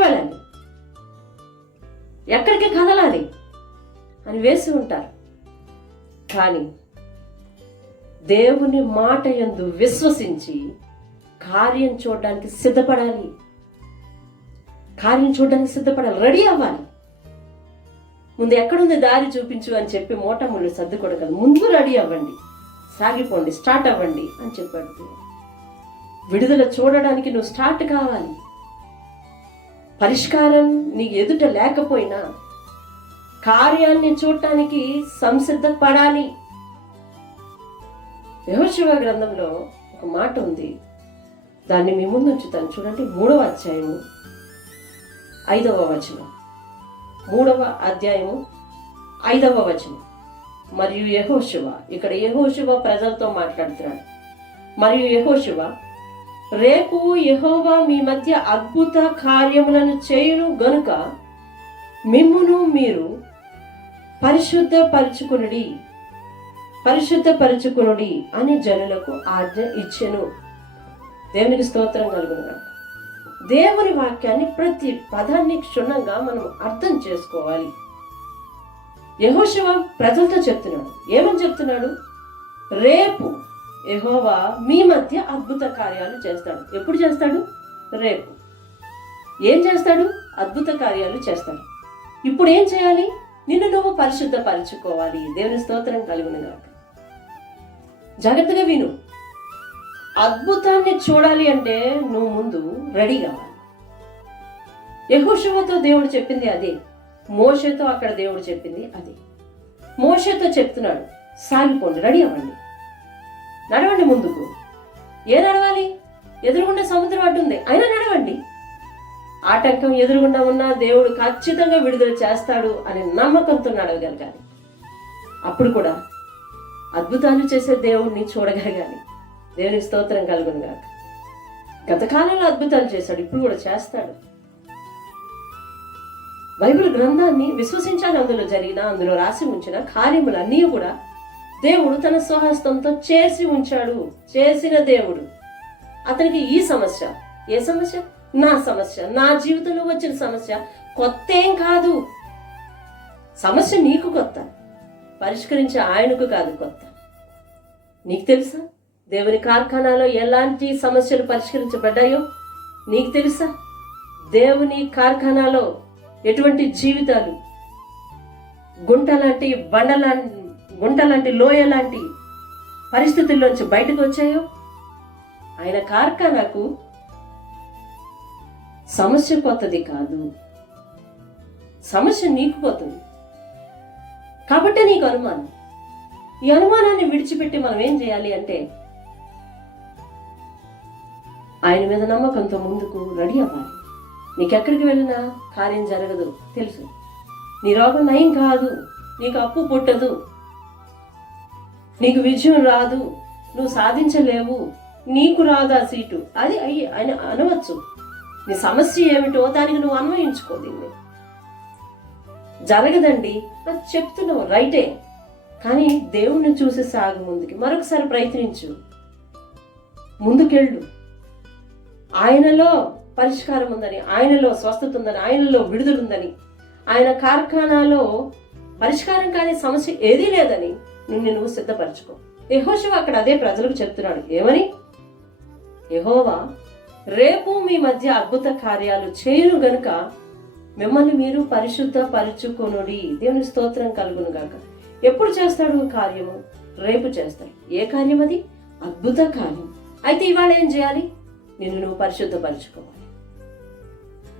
వెళ్ళాలి, ఎక్కడికి కదలాలి అని వేసి ఉంటారు. కానీ దేవుని మాట యందు విశ్వసించి కార్యం చూడడానికి సిద్ధపడాలి, రెడీ అవ్వాలి. ముందు ఎక్కడుంది దారి చూపించు అని చెప్పి మోటముళ్ళు సర్దుకోవడం కాదు, ముందు రెడీ అవ్వండి, సాగిపోండి, స్టార్ట్ అవ్వండి అని చెప్పాడు. విడుదల చూడడానికి నువ్వు స్టార్ట్ కావాలి. పరిష్కారం నీకు ఎదుట లేకపోయినా కార్యాన్ని చూడటానికి సంసిద్ధపడాలి. యెహోషువ గ్రంథంలో ఒక మాట ఉంది, దాన్ని మీ ముందు ఉంచుతాను చూడండి. 3వ అధ్యాయము 5వ వచనం. 3వ అధ్యాయము 5వ వచనం. మరియు యెహోషువ, ఇక్కడ యెహోషువ ప్రజలతో మాట్లాడుతున్నాడు. మరియు యెహోషువ, రేపు యెహోవా మీ మధ్య అద్భుత కార్యములను చేయును గనుక మిమ్మును మీరు పరిశుద్ధపరచుకునుడి అని జనులకు ఆజ్ఞ ఇచ్చెను. దేవునికి స్తోత్రం కలుగును. దేవుని వాక్యాన్ని ప్రతి పదాన్ని క్షుణ్ణంగా మనం అర్థం చేసుకోవాలి. యెహోషువ ప్రజలతో చెప్తున్నాడు, ఏమని చెప్తున్నాడు? రేపు యెహోవా మీ మధ్య అద్భుత కార్యాలు చేస్తాడు. ఎప్పుడు చేస్తాడు? రేపు. ఏం చేస్తాడు? అద్భుత కార్యాలు చేస్తాడు. ఇప్పుడు ఏం చేయాలి? నిన్ను నువ్వు పరిశుద్ధపరచుకోవాలి. దేవుని స్తోత్రం కలుగును గాక. జాగ్రత్తగా విను. అద్భుతాన్ని చూడాలి అంటే నువ్వు ముందు రెడీ కావాలి. యెహోషువతో దేవుడు చెప్పింది అదే, మోషేతో అక్కడ దేవుడు చెప్పింది అదే. మోషేతో చెప్తున్నాడు, సాగిపోండి, రెడీ అవ్వండి, నడవండి ముందుకు. ఏ నడవాలి? ఎదురుగుండా సముద్రం అడ్డుంది, అయినా నడవండి. ఆటంకం ఎదురుగుండా ఉన్నా దేవుడు ఖచ్చితంగా విడుదల చేస్తాడు అనే నమ్మకంతో నడవగలగాలి. అప్పుడు కూడా అద్భుతాలు చేసే దేవుణ్ణి చూడగలగాలి. దేవునికి స్తోత్రం కలుగును గాక. గత కాలంలో అద్భుతాలు చేశాడు, ఇప్పుడు కూడా చేస్తాడు. బైబిల్ గ్రంథాన్ని విశ్వసించాలి. అందులో రాసి ఉంచిన కార్యములన్నీ కూడా దేవుడు తన స్వహస్తంతో చేసి ఉంచాడు. చేసిన దేవుడు. అతనికి ఈ సమస్య, ఏ సమస్య? నా సమస్య, నా జీవితంలో వచ్చిన సమస్య కొత్త ఏం కాదు. సమస్య నీకు కొత్త, పరిష్కరించే ఆయనకు కాదు కొత్త. నీకు తెలుసా దేవుని కార్ఖానాలో ఎలాంటి సమస్యలు పరిష్కరించబడ్డాయో? నీకు తెలుసా దేవుని కార్ఖానాలో ఎటువంటి జీవితాలు గుంట లాంటి లోయ లాంటి పరిస్థితుల్లోంచి బయటకు వచ్చాయో? ఆయన కార్ఖానాకు సమస్య కొత్తది కాదు, సమస్య నీకు పోతుంది. కాబట్టి నీకు అనుమానం. ఈ అనుమానాన్ని విడిచిపెట్టి మనం ఏం చేయాలి అంటే ఆయన మీద నమ్మకంతో ముందుకు రెడీ అవ్వాలి. నీకెక్కడికి వెళ్ళినా కార్యం జరగదు తెలుసు. నీ రోగం నయం కాదు, నీకు అప్పు పుట్టదు, నీకు విజయం రాదు, నువ్వు సాధించలేవు, నీకు రాదా సీటు, అది ఆయన అనవచ్చు. నీ సమస్య ఏమిటో దానికి నువ్వు అన్వయించుకో. దీన్ని జరగదండి అది చెప్తున్నావు, రైటే. కానీ దేవుణ్ణి చూసి సాగు ముందుకి. మరొకసారి ప్రయత్నించు, ముందుకెళ్ళు. ఆయనలో పరిష్కారం ఉందని, ఆయనలో స్వస్థత ఉందని, ఆయనలో విడుదలుందని, ఆయన కార్ఖానాలో పరిష్కారం కాని సమస్య ఏదీ లేదని నువ్వు సిద్ధపరచుకో. యెహోషువ అక్కడ అదే ప్రజలకు చెప్తున్నాడు. ఏమని? యెహోవా రేపు మీ మధ్య అద్భుత కార్యాలు చేయును గనుక మిమ్మల్ని మీరు పరిశుద్ధపరచుకొనుడి. దేవుని స్తోత్రం కలుగును గాక. ఎప్పుడు చేస్తాడు కార్యము? రేపు చేస్తాడు. ఏ కార్యం అది? అద్భుత కార్యం. అయితే ఇవాళ ఏం చేయాలి? నిన్ను నువ్వు పరిశుద్ధపరచుకోవాలి.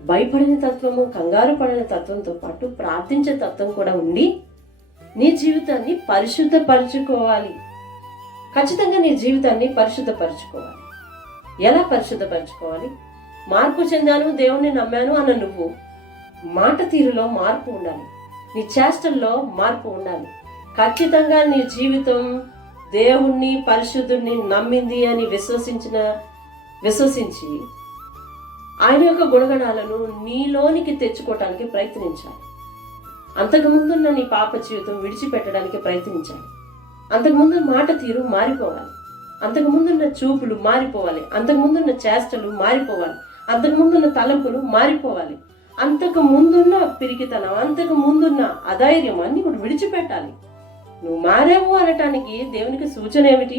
భయపడిన తత్వము, కంగారు పడిన తత్వంతో పాటు ప్రార్థించే తత్వం కూడా ఉండి నీ జీవితాన్ని పరిశుద్ధపరచుకోవాలి. ఖచ్చితంగా నీ జీవితాన్ని పరిశుద్ధపరచుకోవాలి. ఎలా పరిశుద్ధపరచుకోవాలి? మార్పు చెందాను, దేవుణ్ణి నమ్మాను అన్న నువ్వు మాట తీరులో మార్పు ఉండాలి, నీ చేష్టల్లో మార్పు ఉండాలి. ఖచ్చితంగా నీ జీవితం దేవుణ్ణి పరిశుద్ధుణ్ణి నమ్మింది అని విశ్వసించి ఆయన యొక్క గుణగణాలను నీలోనికి తెచ్చుకోవటానికి ప్రయత్నించాలి. అంతకుముందున్న నీ పాప జీవితం విడిచిపెట్టడానికి ప్రయత్నించాలి. అంతకుముందు మాట తీరు మారిపోవాలి. అంతకుముందున్న చూపులు మారిపోవాలి. అంతకుముందున్న చేష్టలు మారిపోవాలి. అంతకుముందున్న తలంపులు మారిపోవాలి. అంతకు ముందున్న పిరికితనం, అంతకు ముందున్న అధైర్యం అన్ని కూడా విడిచిపెట్టాలి. నువ్వు మారావు అనటానికి దేవునికి సూచన ఏమిటి?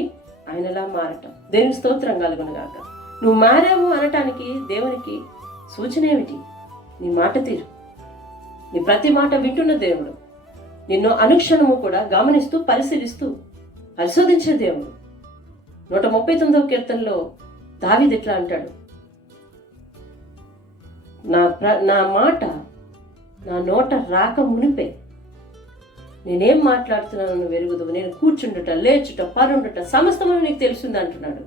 ఆయనలా మారటం. దేవునికి స్తోత్రం కలుగునుగాక. నువ్వు మారావు అనటానికి దేవునికి సూచన ఏమిటి? నీ మాట తీరు. నీ ప్రతి మాట వింటున్న దేవుడు, నిన్ను అనుక్షణము కూడా గమనిస్తూ పరిశోధించే దేవుడు. 139వ కీర్తనలో దావీదు ఇట్లా అంటాడు, నా మాట నా నోట రాక మునిపే నేనేం మాట్లాడుతున్నాను నువ్వు వెరుగుదు. నేను కూర్చుండుట, లేచుట, పరుండుట సమస్తము నీకు తెలుస్తుంది అంటున్నాడు.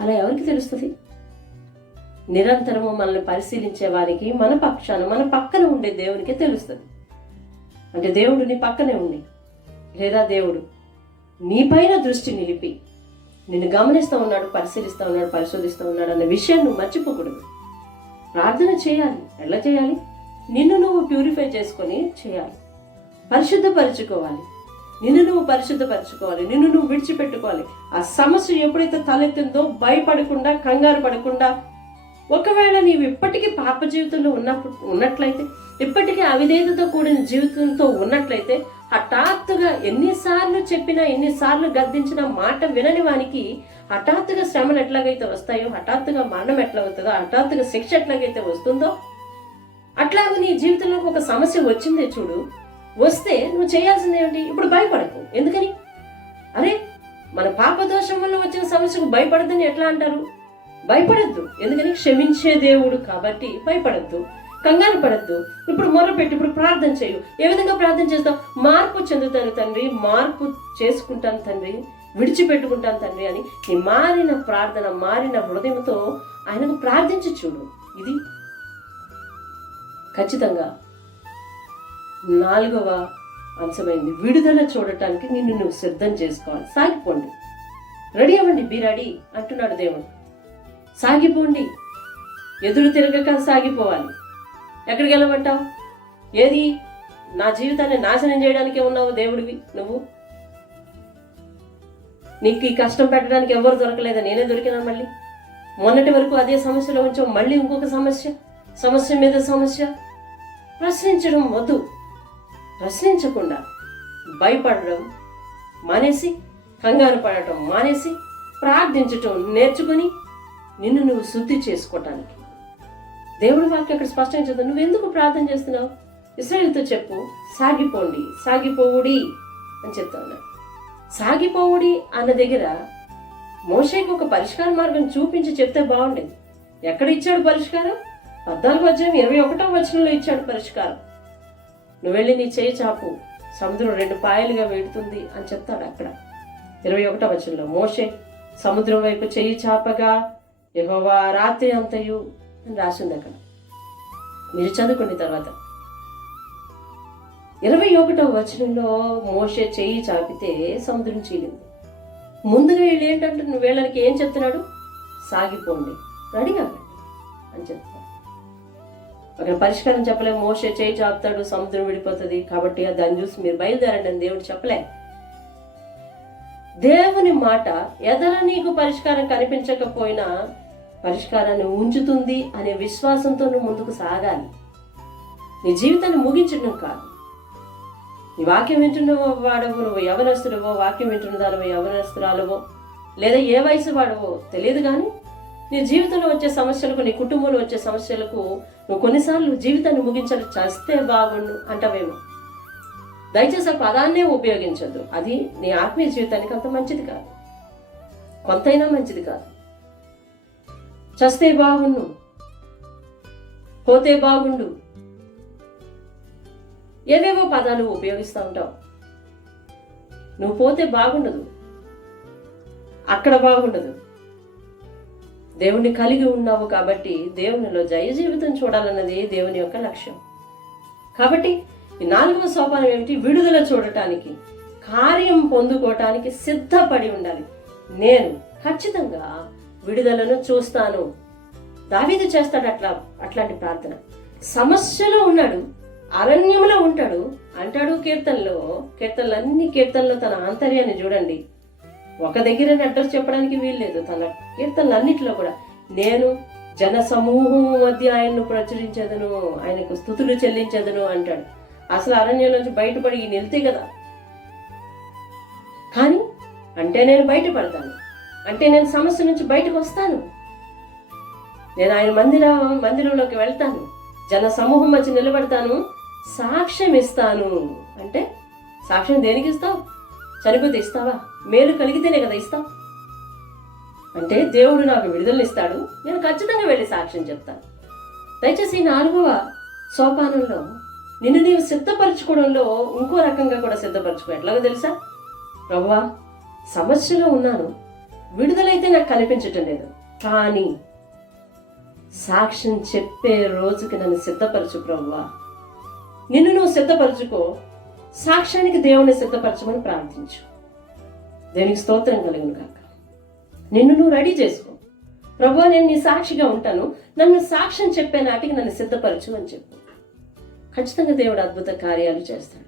అలా ఎవరికి తెలుస్తుంది? నిరంతరము మనల్ని పరిశీలించే వారికి, మన పక్షాన మన పక్కన ఉండే దేవునికే తెలుస్తుంది. అంటే దేవుడు నీ పక్కనే ఉండి, లేదా దేవుడు నీ పైన దృష్టి నిలిపి నిన్ను గమనిస్తూ ఉన్నాడు, పరిశీలిస్తూ ఉన్నాడు, పరిశోధిస్తూ ఉన్నాడు అన్న విషయాన్ని నువ్వు మర్చిపోకూడదు. ప్రార్థన చేయాలి. ఎలా చేయాలి? నిన్ను నువ్వు ప్యూరిఫై చేసుకొని చేయాలి. పరిశుద్ధపరచుకోవాలి. నిన్ను నువ్వు పరిశుద్ధపరచుకోవాలి. నిన్ను నువ్వు విడిచిపెట్టుకోవాలి. ఆ సమస్య ఎప్పుడైతే తలెత్తిందో భయపడకుండా, కంగారు పడకుండా, ఒకవేళ నీవు ఇప్పటికీ పాప జీవితంలో ఉన్నట్లయితే, ఇప్పటికీ అవిధేయతతో కూడిన జీవితంతో ఉన్నట్లయితే, హఠాత్తుగా ఎన్నిసార్లు చెప్పినా, ఎన్నిసార్లు గద్దించిన మాట వినని వానికి హఠాత్తుగా శ్రమలు ఎట్లాగైతే వస్తాయో, హఠాత్తుగా మరణం ఎట్లా అవుతుందో, హఠాత్తుగా శిక్ష ఎట్లాగైతే వస్తుందో, అట్లాగే నీ జీవితంలోకి ఒక సమస్య వచ్చిందే చూడు. వస్తే నువ్వు చేయాల్సింది ఏమిటి? ఇప్పుడు భయపడకు. ఎందుకని? అరే, మన పాపదోషం వల్ల వచ్చిన సమస్యకు భయపడద్దని ఎట్లా అంటారు? భయపడద్దు. ఎందుకని? క్షమించే దేవుడు కాబట్టి భయపడద్దు, కంగారు పడద్దు. ఇప్పుడు మొర్రపెట్టి, ఇప్పుడు ప్రార్థన చేయు. ఏ విధంగా ప్రార్థన చేస్తావు? మార్పు చెందుతాను తండ్రి, మార్పు చేసుకుంటాను తండ్రి, విడిచిపెట్టుకుంటాను తండ్రి అని నీ మారిన ప్రార్థన, మారిన హృదయంతో ఆయనకు ప్రార్థించి చూడు. ఇది ఖచ్చితంగా 4వ అంశమైంది. విడుదల చూడటానికి నిన్ను నువ్వు సిద్ధం చేసుకోవాలి. సాగిపోండి, రెడీ అవ్వండి, బీ రెడీ అంటున్నాడు దేవుడు. సాగిపోండి, ఎదురు తిరగక సాగిపోవాలి. ఎక్కడికి వెళ్ళమంటావు? ఏది? నా జీవితాన్ని నాశనం చేయడానికే ఉన్నావు దేవుడివి నువ్వు. నీకు ఈ కష్టం పెట్టడానికి ఎవరు దొరకలేదా? నేనే దొరికినా. మళ్ళీ మొన్నటి వరకు అదే సమస్యలో ఉంచావు, మళ్ళీ ఇంకొక సమస్య మీద సమస్య. ప్రశ్నించడం వద్దు. ప్రశ్నించకుండా భయపడడం మానేసి, కంగారు పడటం మానేసి, ప్రార్థించటం నేర్చుకుని నిన్ను నువ్వు శుద్ధి చేసుకోవటానికి దేవుడి వాక్యం అక్కడ స్పష్టంగా చెప్తాను. నువ్వెందుకు ప్రార్థన చేస్తున్నావు? ఇశ్రాయేలుతో చెప్పు, సాగిపోండి, సాగిపోవుడి అని చెప్తా ఉన్నాడు. సాగిపోవుడి అన్న దగ్గర మోషేకి ఒక పరిష్కార మార్గం చూపించి చెప్తే బాగుండేది. ఎక్కడ ఇచ్చాడు పరిష్కారం? 14:21 ఇచ్చాడు పరిష్కారం. నువ్వు వెళ్ళి నీ చేయి చాపు, సముద్రం 2 పాయలుగా వెడుతుంది అని చెప్తాడు అక్కడ 21 మోషే సముద్రం వైపు చెయ్యి చాపగా యెహోవా రాత్రి అంతయు అని రాసింది అక్కడ. మీరు చదువుకున్న తర్వాత 21 మోషే చెయ్యి చాపితే సముద్రం చీలింది. ముందుగా వీళ్ళు ఏంటంటే నువ్వు వీళ్ళకి ఏం చెప్తున్నాడు? సాగిపోండి, రెడీ అవ్వండి అని చెప్తాడు. అక్కడ పరిష్కారం చెప్పలే. మోషే చేయి చాపుతాడు, సముద్రం విడిపోతుంది, కాబట్టి దాన్ని చూసి మీరు బయలుదేరండి అని దేవుడు చెప్పలే. దేవుని మాట ఎదర నీకు పరిష్కారం కనిపించకపోయినా పరిష్కారాన్ని ఉంచుతుంది అనే విశ్వాసంతో నువ్వు ముందుకు సాగాలి. నీ జీవితాన్ని ముగించడం కాదు. నీ వాక్యం వింటున్నవో వాడవో, నువ్వు యవనస్తుడవో, వాక్యం వింటున్నదానవో యవనస్తురాలవో, లేదా ఏ వయసు వాడవో తెలియదు, కానీ నీ జీవితంలో వచ్చే సమస్యలకు, నీ కుటుంబంలో వచ్చే సమస్యలకు నువ్వు కొన్నిసార్లు జీవితాన్ని ముగించాలి. చేస్తే బాగుండు అంటావేమో. దయచేసి ఆ పదాన్నే ఉపయోగించద్దు. అది నీ ఆత్మీయ జీవితానికి అంత మంచిది కాదు, కొంతైనా మంచిది కాదు. చస్తే బాగుండు, పోతే బాగుండు, ఏవేవో పదాలు ఉపయోగిస్తూ ఉంటావు. నువ్వు పోతే బాగుండదు, అక్కడ బాగుండదు. దేవుణ్ణి కలిగి ఉన్నావు కాబట్టి దేవునిలో జయ జీవితం చూడాలన్నది దేవుని యొక్క లక్ష్యం. కాబట్టి ఈ 4వ సోపానం ఏమిటి? విడుదల చూడటానికి, కార్యం పొందుకోవటానికి సిద్ధపడి ఉండాలి. నేను ఖచ్చితంగా విడుదలను చూస్తాను. దావీదు చేస్తాడు అట్లాంటి ప్రార్థన. సమస్యలో ఉన్నాడు, అరణ్యంలో ఉంటాడు అంటాడు. అన్ని కీర్తనలో తన ఆంతర్యాన్ని చూడండి. ఒక దగ్గర అడ్రస్ చెప్పడానికి వీల్లేదు. తన కీర్తనలన్నిటిలో కూడా నేను జన సమూహం మధ్య ఆయన్ను ప్రచురించదను, ఆయనకు స్తుతులు చెల్లించదను అంటాడు. అసలు అరణ్యం నుంచి బయటపడి వెళ్తే కదా. కానీ అంటే నేను బయటపడతాను, అంటే నేను సమస్య నుంచి బయటకు వస్తాను, నేను ఆయన మందిరంలోకి వెళ్తాను, జన సమూహం మధ్య నిలబడతాను, సాక్ష్యం ఇస్తాను. అంటే సాక్ష్యం దేనికి ఇస్తావు? చనిపోతే ఇస్తావా? మేలు కలిగితేనే కదా ఇస్తావు. అంటే దేవుడు నాకు విడుదలనిస్తాడు, నేను ఖచ్చితంగా వెళ్ళి సాక్ష్యం చెప్తాను. దయచేసి 4వ సోపానంలో నిన్ను నీవు సిద్ధపరచుకోవడంలో ఇంకో రకంగా కూడా సిద్ధపరచుకో. ఎట్లాగో తెలుసా? ప్రభువా, సమస్యలో ఉన్నాను, విడుదలైతే నాకు కనిపించటం లేదు, కానీ సాక్ష్యం చెప్పే రోజుకి నన్ను సిద్ధపరచు ప్రభువా. నిన్ను నువ్వు సిద్ధపరచుకో, సాక్ష్యానికి దేవుణ్ణి సిద్ధపరచమని ప్రార్థించు. దేవునికి స్తోత్రం కలుగును కాక. నిన్ను నువ్వు రెడీ చేసుకో. ప్రభువా, నేను నీ సాక్షిగా ఉంటాను, నన్ను సాక్ష్యం చెప్పే నాటికి నన్ను సిద్ధపరచు అని చెప్పు. ఖచ్చితంగా దేవుడు అద్భుత కార్యాలు చేస్తాడు.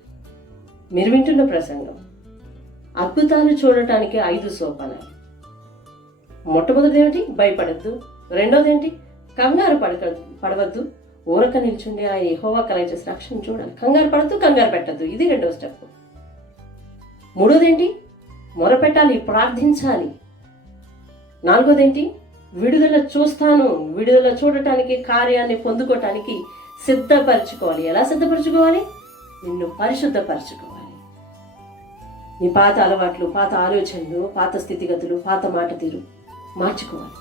మీరు వింటున్న ప్రసంగం అద్భుతాలు చూడటానికి 5 సోపానాలు. మొట్టమొదటి ఏమిటి? భయపడద్దు. రెండోది ఏంటి? కంగారు పడవద్దు. ఊరక నిల్చుండి ఆ యెహోవా కలగజేసే రక్షణ చూడాలి. కంగారు పడద్దు, కంగారు పెట్టద్దు. ఇది 2వ స్టెప్. 3వది ఏంటి? మొరపెట్టాలి, ప్రార్థించాలి. 4వది ఏంటి? విడుదల చూస్తాను. విడుదల చూడటానికి, కార్యాన్ని పొందుకోవటానికి సిద్ధపరచుకోవాలి. ఎలా సిద్ధపరచుకోవాలి? నిన్ను పరిశుద్ధపరచుకోవాలి. నీ పాత అలవాట్లు, పాత ఆలోచనలు, పాత స్థితిగతులు, పాత మాట తీరు మార్చుకోవాలి.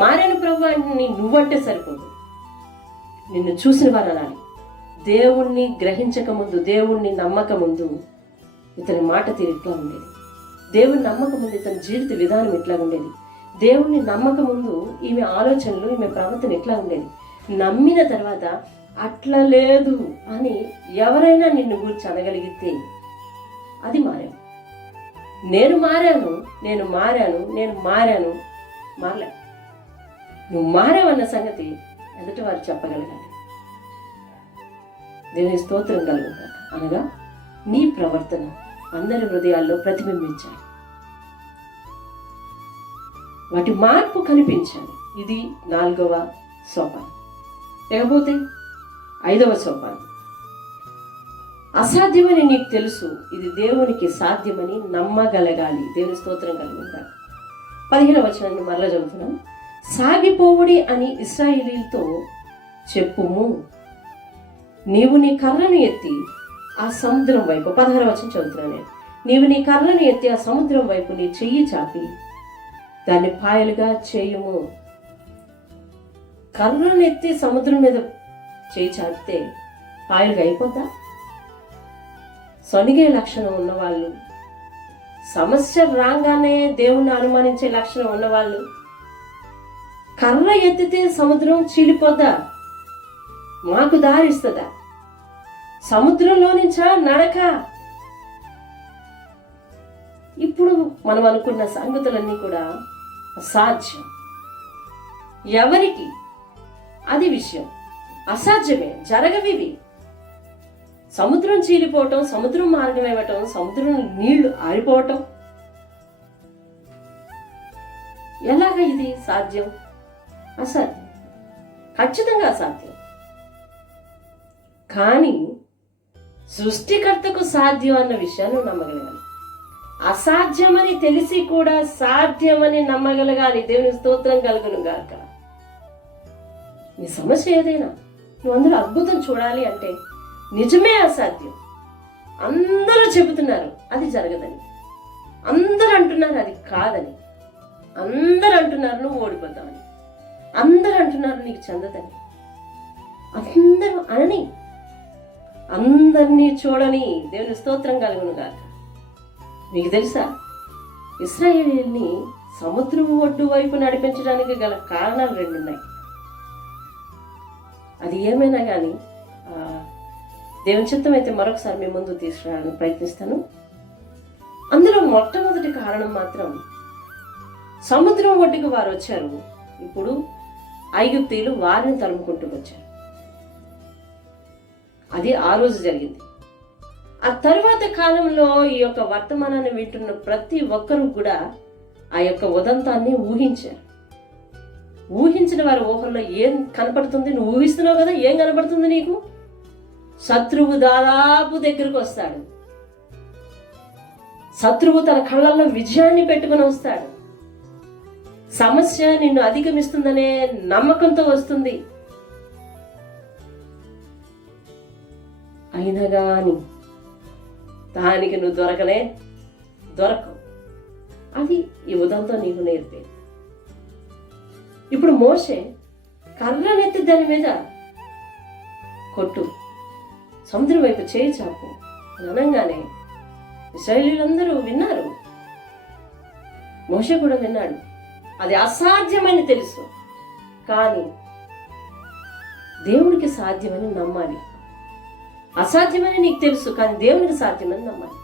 మారాను ప్రభు అని నువ్వంటే సరిపోదు, నిన్ను చూసిన వారు అనాలి. దేవుణ్ణి గ్రహించక ముందు, దేవుణ్ణి నమ్మక ముందు ఇతని మాట తీరు ఇట్లా ఉండేది. దేవుణ్ణి నమ్మక ముందు ఇతని జీవిత విధానం ఇట్లా ఉండేది. దేవుణ్ణి నమ్మక ముందు ఈమె ఆలోచనలు, ఈమె ప్రవర్తన ఇట్లా ఉండేది. నమ్మిన తర్వాత అట్లా లేదు అని ఎవరైనా నిన్ను గురించి అనగలిగితే అది మారాను. నేను మారాను మారలే. నువ్వు మారావన్న సంగతి ఎదుటి వారు చెప్పగలగాలి. దేవుని స్తోత్రం కలుగుతారు. అనగా నీ ప్రవర్తన అందరి హృదయాల్లో ప్రతిబింబించాలి, వాటి మార్పు కనిపించాలి. ఇది 4వ సోపానం. లేకపోతే 5వ సోపానం, అసాధ్యమని నీకు తెలుసు, ఇది దేవునికి సాధ్యమని నమ్మగలగాలి. దేవుని స్తోత్రం కలుగుతారు. 15వ వచనాన్ని మరలా చదువుతున్నాం. సాగిపోవుడి అని ఇశ్రాయేలీయులతో చెప్పుము, నీవు నీ కర్రను ఎత్తి ఆ సముద్రం వైపు. 16వ వచనం చదువుతున్నాను నేను. నీవు నీ కర్రను ఎత్తి ఆ సముద్రం వైపు నీ చెయ్యి చాపి దాన్ని పాయలుగా చేయుము. కర్రను ఎత్తి సముద్రం మీద చేయి చాపితే పాయలుగా అయిపోద్దా? సొనిగే లక్షణం ఉన్నవాళ్ళు, సమస్య రాగానే దేవుణ్ణి అనుమానించే లక్షణం ఉన్నవాళ్ళు కర్ర ఎత్తితే సముద్రం చీలిపోద్దా? మాకు దారిస్తుందా? సముద్రంలో నుంచా నడక? ఇప్పుడు మనం అనుకున్న సంగతులన్నీ కూడా అసాధ్యం. ఎవరికి అది విషయం అసాధ్యమే, జరగవివి. సముద్రం చీలిపోవటం, సముద్రం మార్గం ఇవ్వటం, సముద్రం నీళ్లు ఆరిపోవటం, ఎలాగ ఇది సాధ్యం? అసాధ్యం, ఖచ్చితంగా అసాధ్యం. కానీ సృష్టికర్తకు సాధ్యం అన్న విషయాన్ని నమ్మగలగాలి. అసాధ్యమని తెలిసి కూడా సాధ్యమని నమ్మగలగాలి. దేవుని స్తోత్రం కలుగును గాక. నీ సమస్య ఏదైనా నువ్వు అందులో అద్భుతం చూడాలి అంటే నిజమే అసాధ్యం. అందరూ చెబుతున్నారు అది జరగదని, అందరూ అంటున్నారు అది కాదని, అందరూ అంటున్నారు నువ్వు ఓడిపోతావని, అందరూ అంటున్నారు నీకు చెందదని, అందరూ అనని, అందరినీ చూడని. దేవుని స్తోత్రం కలుగును గాక. మీకు తెలుసా, ఇశ్రాయేలీయుల్ని సముద్రం ఒడ్డు వైపు నడిపించడానికి గల కారణాలు 2 ఉన్నాయి. అది ఏమైనా కానీ దేవుని చిత్తం అయితే మరొకసారి మీ ముందు తీసుకురావడానికి ప్రయత్నిస్తాను. అందులో మొట్టమొదటి కారణం మాత్రం, సముద్రం ఒడ్డుకు వారు వచ్చారు. ఇప్పుడు ఐగుప్తీయులు వారిని తరుముకుంటూ వచ్చారు. అది ఆ రోజు జరిగింది. ఆ తరువాత కాలంలో ఈ యొక్క వర్తమానాన్ని వింటున్న ప్రతి ఒక్కరూ కూడా ఆ యొక్క ఉదంతాన్ని ఊహించారు. ఊహించిన వారి ఊహల్లో ఏం కనపడుతుంది? నువ్వు ఊహిస్తున్నావు కదా, ఏం కనపడుతుంది నీకు? శత్రువు దాదాపు దగ్గరకు వస్తాడు. శత్రువు తన కళ్ళల్లో విజయాన్ని పెట్టుకుని వస్తాడు. సమస్య నిన్ను అధిగమిస్తుందనే నమ్మకంతో వస్తుంది. అయినా గాని దానికి నువ్వు దొరకవు. అది ఈ ఉదంతం నీకు నేర్పేది. ఇప్పుడు మోషే కర్రనెత్తి దాని మీద కొట్టు, సముద్రం వైపు చేయి చాపు అనగానే ఇశ్రాయేలీయులందరూ విన్నారు. మోషే కూడా విన్నాడు. అది అసాధ్యమని తెలుసు, కానీ దేవుడికి సాధ్యమని నమ్మాలి. అసాధ్యమని నీకు తెలుసు, కానీ దేవునికి సాధ్యమని నమ్మాలి.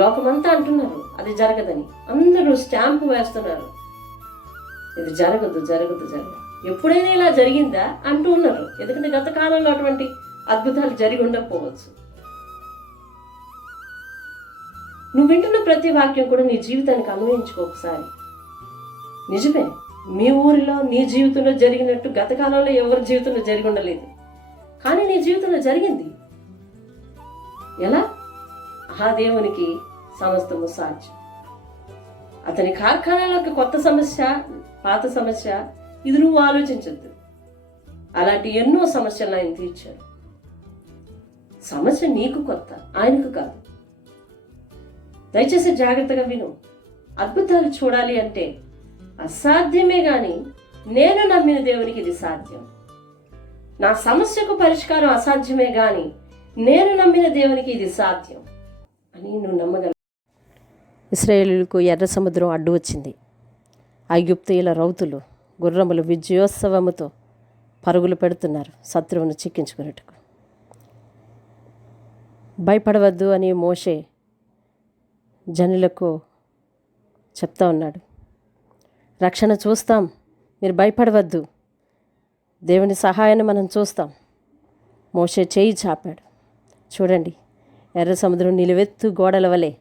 లోకమంతా అంటున్నారు అది జరగదని, అందరూ స్టాంపు వేస్తున్నారు, ఇది జరగదు. ఎప్పుడైనా ఇలా జరిగిందా అంటూ ఉన్నారు. ఎందుకంటే గత కాలంలో అటువంటి అద్భుతాలు జరిగి ఉండకపోవచ్చు. నువ్వు వింటున్న ప్రతి వాక్యం కూడా నీ జీవితానికి అన్వయించుకో ఒకసారి. నిజమే, మీ ఊరిలో నీ జీవితంలో జరిగినట్టు గత కాలంలో ఎవరి జీవితంలో జరిగి ఉండలేదు, కానీ నీ జీవితంలో జరిగింది. ఎలా? ఆ దేవునికి సమస్తము సాధ్యం. అతని కార్ఖానాలోకి కొత్త సమస్య, పాత సమస్య, ఇది నువ్వు ఆలోచించద్దు. అలాంటి ఎన్నో సమస్యలు ఆయన తీర్చాడు. సమస్య నీకు కొత్త, ఆయనకు కాదు. దయచేసి జాగ్రత్తగా విను. అద్భుతాలు చూడాలి అంటే అసాధ్యమే గాని నేను నమ్మిన దేవునికి ఇది సాధ్యం. నా సమస్యకు పరిష్కారం అసాధ్యమే గాని నేను నమ్మిన దేవునికి ఇది సాధ్యం అని నువ్వు నమ్మగలవు. ఇశ్రాయేలీయులకు ఎర్ర సముద్రం అడ్డు వచ్చింది. ఐగుప్తీయుల రౌతులు గుర్రములు విజయోత్సవముతో పరుగులు పెడుతున్నారు శత్రువును చిక్కించుకున్నట్టుకు. భయపడవద్దు అని మోషే జనులకు చెప్తా ఉన్నాడు. రక్షణ చూస్తాం, మీరు భయపడవద్దు, దేవుని సహాయాన్ని మనం చూస్తాం. మోషే చేయి చాపాడు. చూడండి, ఎర్ర సముద్రం నిలువెత్తు గోడల వలె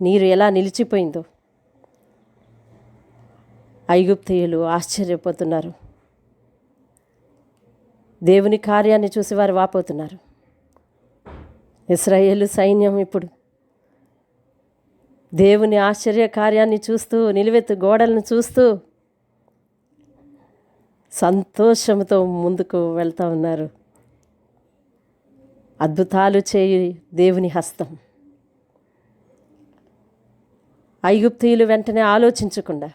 నీరు ఎలా నిలిచిపోయిందో. ఐగుప్తీయులు ఆశ్చర్యపోతున్నారు. దేవుని కార్యాన్ని చూసి వారు వాపోతున్నారు. ఇశ్రాయేలు సైన్యం ఇప్పుడు దేవుని ఆశ్చర్య కార్యాన్ని చూస్తూ, నిలువెత్తు గోడలను చూస్తూ సంతోషంతో ముందుకు వెళ్తూ ఉన్నారు. అద్భుతాలు చేయి దేవుని హస్తం. ఐగుప్తీయులు వెంటనే ఆలోచించకుండా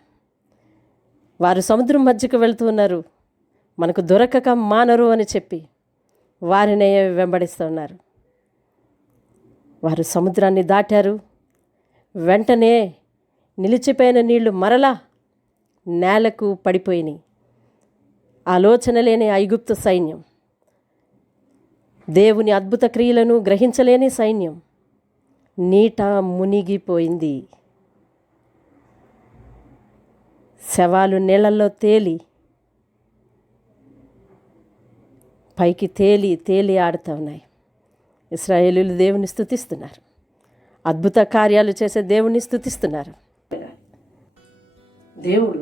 వారు సముద్రం మధ్యకు వెళ్తూ ఉన్నారు. మనకు దొరకక మానరు అని చెప్పి వారినే వెంబడిస్తూ ఉన్నారు. వారు సముద్రాన్ని దాటారు. వెంటనే నిలిచిపోయిన నీళ్లు మరలా నేలకు పడిపోయినాయి. ఆలోచన లేని ఐగుప్తు సైన్యం, దేవుని అద్భుత క్రియలను గ్రహించలేని సైన్యం నీట మునిగిపోయింది. శవాలు నీళ్లలో తేలి పైకి తేలి ఆడుతూ ఉన్నాయి. ఇశ్రాయేలీయులు దేవుని స్తుతిస్తున్నారు. అద్భుత కార్యాలు చేసే దేవుని స్తుతిస్తున్నారు. దేవుడు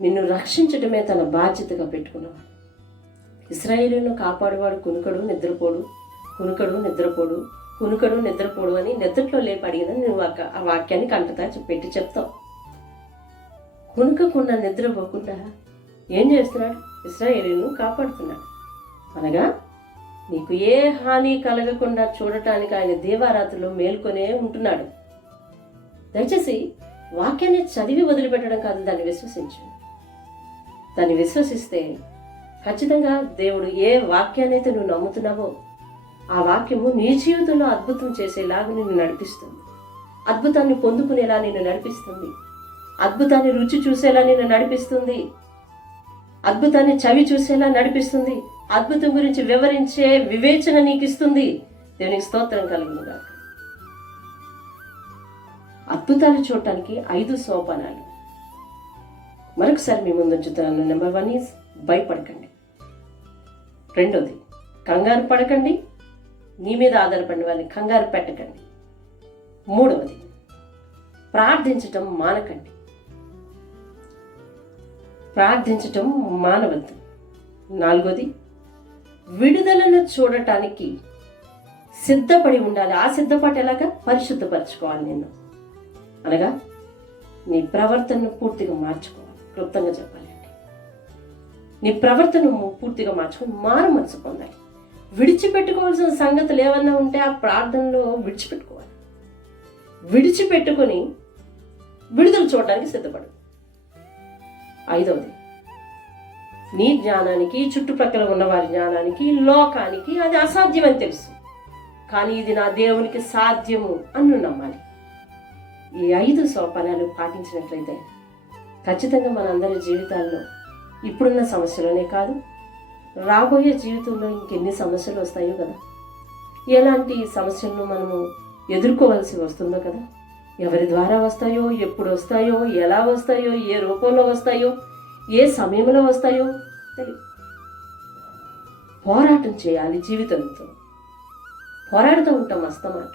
నిన్ను రక్షించడమే తన బాధ్యతగా పెట్టుకున్నవాడు. ఇశ్రాయేలీయులను కాపాడువాడు కునుకడు నిద్రపోడు, కునుకడు నిద్రపోడు, కునుకడు నిద్రపోడు అని నిద్రలో లేపి అడిగిన నువ్వు ఆ వాక్యాన్ని కంటతా పెట్టి చెప్తావు. కునుకకుండా నిద్రపోకుండా ఏం చేస్తున్నాడు? ఇశ్రాయేలీయులను కాపాడుతున్నాడు. అనగా నీకు ఏ హాని కలగకుండా చూడటానికి ఆయన దీవారాత్రిలో మేల్కొనే ఉంటున్నాడు. దయచేసి వాక్యాన్ని చదివి వదిలిపెట్టడం కాదు, దాన్ని విశ్వసించు. దాన్ని విశ్వసిస్తే ఖచ్చితంగా దేవుడు ఏ వాక్యాన్ని అయితే నువ్వు నమ్ముతున్నావో ఆ వాక్యము నీ జీవితంలో అద్భుతం చేసేలాగా నిన్ను నడిపిస్తుంది. అద్భుతాన్ని పొందుకునేలా నిన్ను నడిపిస్తుంది. అద్భుతాన్ని రుచి చూసేలా నిన్ను నడిపిస్తుంది. అద్భుతాన్ని చవి చూసేలా నడిపిస్తుంది. అద్భుతం గురించి వివరించే వివేచన నీకు ఇస్తుంది. దేవునికి స్తోత్రం కలుగునుగా. అద్భుతాలు చూడటానికి 5 సోపానాలు మరొకసారి మీ ముందు ఉంచుతున్నాను. నెంబర్ 1 ఈజ్ భయపడకండి. రెండోది, కంగారు పడకండి, నీ మీద ఆధారపడిన వారిని కంగారు పెట్టకండి. మూడవది, ప్రార్థించటం మానకండి, ప్రార్థించటం మానవద్దు. నాలుగోది, విడుదలను చూడటానికి సిద్ధపడి ఉండాలి. ఆ సిద్ధపాటు ఎలాగా? పరిశుద్ధపరచుకోవాలి నిన్ను, అనగా నీ ప్రవర్తనను పూర్తిగా మార్చుకోవాలి. క్లుప్తంగా చెప్పాలి అంటే నీ ప్రవర్తనను పూర్తిగా మార్చుకొని మారు మనసు పొందాలి. విడిచిపెట్టుకోవాల్సిన సంగతులు ఏమన్నా ఉంటే ఆ ప్రార్థనలో విడిచిపెట్టుకోవాలి. విడిచిపెట్టుకొని విడుదల చూడడానికి సిద్ధపడు. ఐదవది, నీ జ్ఞానానికి, చుట్టుప్రక్కల ఉన్న వారి జ్ఞానానికి, లోకానికి అది అసాధ్యమని తెలుసు, కానీ ఇది నా దేవునికి సాధ్యము అని నువ్వు నమ్మాలి. ఈ 5 సోపానాలు పాటించినట్లయితే ఖచ్చితంగా మనందరి జీవితాల్లో ఇప్పుడున్న సమస్యలోనే కాదు, రాబోయే జీవితంలో ఇంకెన్ని సమస్యలు వస్తాయో కదా, ఎలాంటి సమస్యలను మనము ఎదుర్కోవాల్సి వస్తుందో కదా, ఎవరి ద్వారా వస్తాయో, ఎప్పుడు వస్తాయో, ఎలా వస్తాయో, ఏ రూపంలో వస్తాయో, ఏ సమయంలో వస్తాయో తెలియదు. పోరాటం చేయాలి. జీవితంతో పోరాడుతూ ఉంటాం అస్తమాట.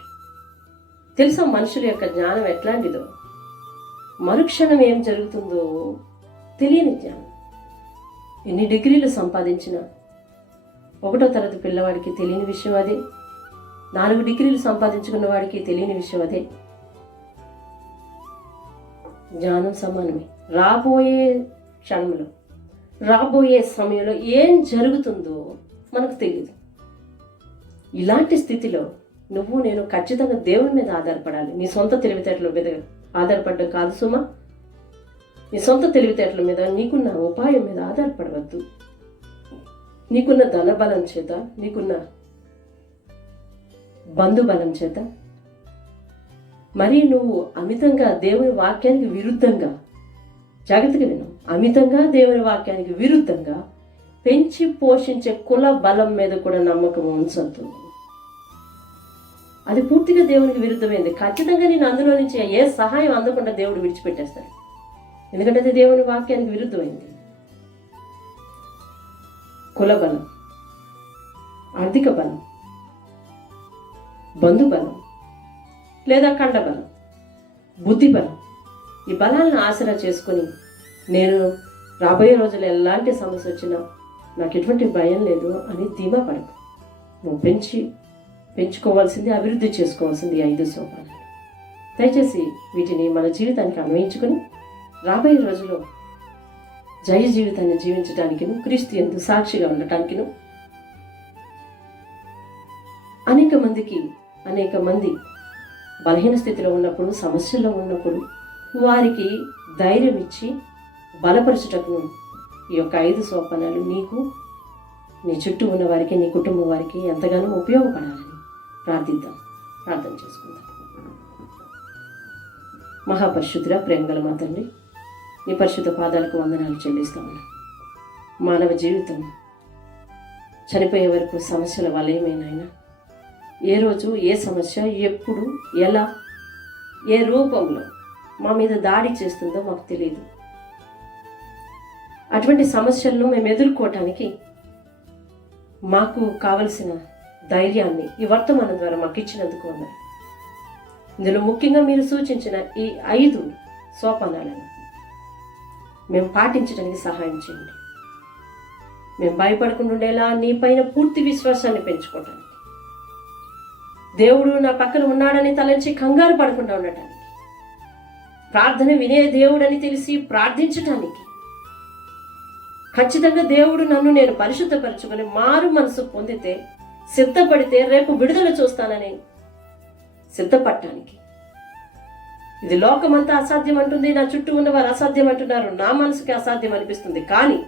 తెలుసా మనుషుల యొక్క జ్ఞానం ఎట్లాంటిదో? మరుక్షణం ఏం జరుగుతుందో తెలియని జ్ఞానం. ఎన్ని డిగ్రీలు సంపాదించినా 1వ తరగతి పిల్లవాడికి తెలియని విషయం అదే, 4 డిగ్రీలు సంపాదించుకున్న వాడికి తెలియని విషయం అదే. జ్ఞానం సమానమే. రాబోయే క్షణంలో, రాబోయే సమయంలో ఏం జరుగుతుందో మనకు తెలియదు. ఇలాంటి స్థితిలో నువ్వు నేను ఖచ్చితంగా దేవుని మీద ఆధారపడాలి. నీ సొంత తెలివితేటల మీద ఆధారపడడం కాదు సుమా. నీ సొంత తెలివితేటల మీద, నీకున్న ఉపాయం మీద ఆధారపడవద్దు. నీకున్న ధనబలం చేత, నీకున్న బంధుబలం చేత మరి నువ్వు అమితంగా దేవుని వాక్యానికి విరుద్ధంగా, జాగ్రత్తగా విను, అమితంగా దేవుని వాక్యానికి విరుద్ధంగా పెంచి పోషించే కుల బలం మీద కూడా నమ్మకం ఉంచొద్దు. అది పూర్తిగా దేవునికి విరుద్ధమైంది. ఖచ్చితంగా నేను అందులో నుంచి ఏ సహాయం అందకుండా దేవుడు విడిచిపెట్టేస్తాడు. ఎందుకంటే అది దేవుని వాక్యానికి విరుద్ధమైంది. కుల బలం, ఆర్థిక బలం, బంధుబలం లేదా కండబలం, బుద్ధి బలం, ఈ బలాలను ఆసరా చేసుకొని నేను రాబోయే రోజులు ఎలాంటి సమస్య వచ్చినా నాకు ఎటువంటి భయం లేదు అని ధీమా పడకు. నువ్వు పెంచుకోవాల్సింది, అభివృద్ధి చేసుకోవాల్సింది 5 సోపానాలు. దయచేసి వీటిని మన జీవితానికి అన్వయించుకొని రాబోయే రోజుల్లో జయ జీవితాన్ని జీవించడానికిను, క్రీస్తు యందు సాక్షిగా ఉండటానికిను, అనేక మంది బలహీన స్థితిలో ఉన్నప్పుడు, సమస్యల్లో ఉన్నప్పుడు వారికి ధైర్యం ఇచ్చి బలపరచుటకు ఈ యొక్క 5 సోపానాలు నీకు, నీ చుట్టూ ఉన్న వారికి, నీ కుటుంబం వారికి ఎంతగానో ఉపయోగపడాలని ప్రార్థన చేసుకుందాం. మహాపరిశుద్ధుడా, ప్రేమగల మా తండ్రి, నీ పరిశుద్ధ పాదాలకు వందనాలు చెల్లిస్తామన్నా. మానవ జీవితం చనిపోయే వరకు సమస్యల వలయమేనైనా, ఏ రోజు ఏ సమస్య ఎప్పుడు ఎలా ఏ రూపంలో మా మీద దాడి చేస్తుందో మాకు తెలియదు. అటువంటి సమస్యలను మేము ఎదుర్కోవటానికి మాకు కావలసిన ధైర్యాన్ని ఈ వర్తమానం ద్వారా మాకు ఇచ్చినందుకు ఉన్నారు. ఇందులో ముఖ్యంగా మీరు సూచించిన ఈ 5 సోపానాలను మేము పాటించడానికి సహాయం చేయండి. మేము భయపడకుండా ఉండేలా నీ పైన పూర్తి విశ్వాసాన్ని పెంచుకోవటానికి, దేవుడు నా పక్కన ఉన్నాడని తలంచి కంగారు పడకుండా ఉండటానికి, ప్రార్థన వినే దేవుడని తెలిసి ప్రార్థించటానికి, ఖచ్చితంగా దేవుడు నన్ను నేను పరిశుద్ధపరచుకొని మారు మనసు పొందితే, సిద్ధపడితే రేపు విడుదల చూస్తానని సిద్ధపడటానికి. ఇది లోకమంతా అసాధ్యం అంటుంది, నా చుట్టూ ఉన్న వారు అసాధ్యం అంటున్నారు, నా మనసుకి అసాధ్యం అనిపిస్తుంది, కానీ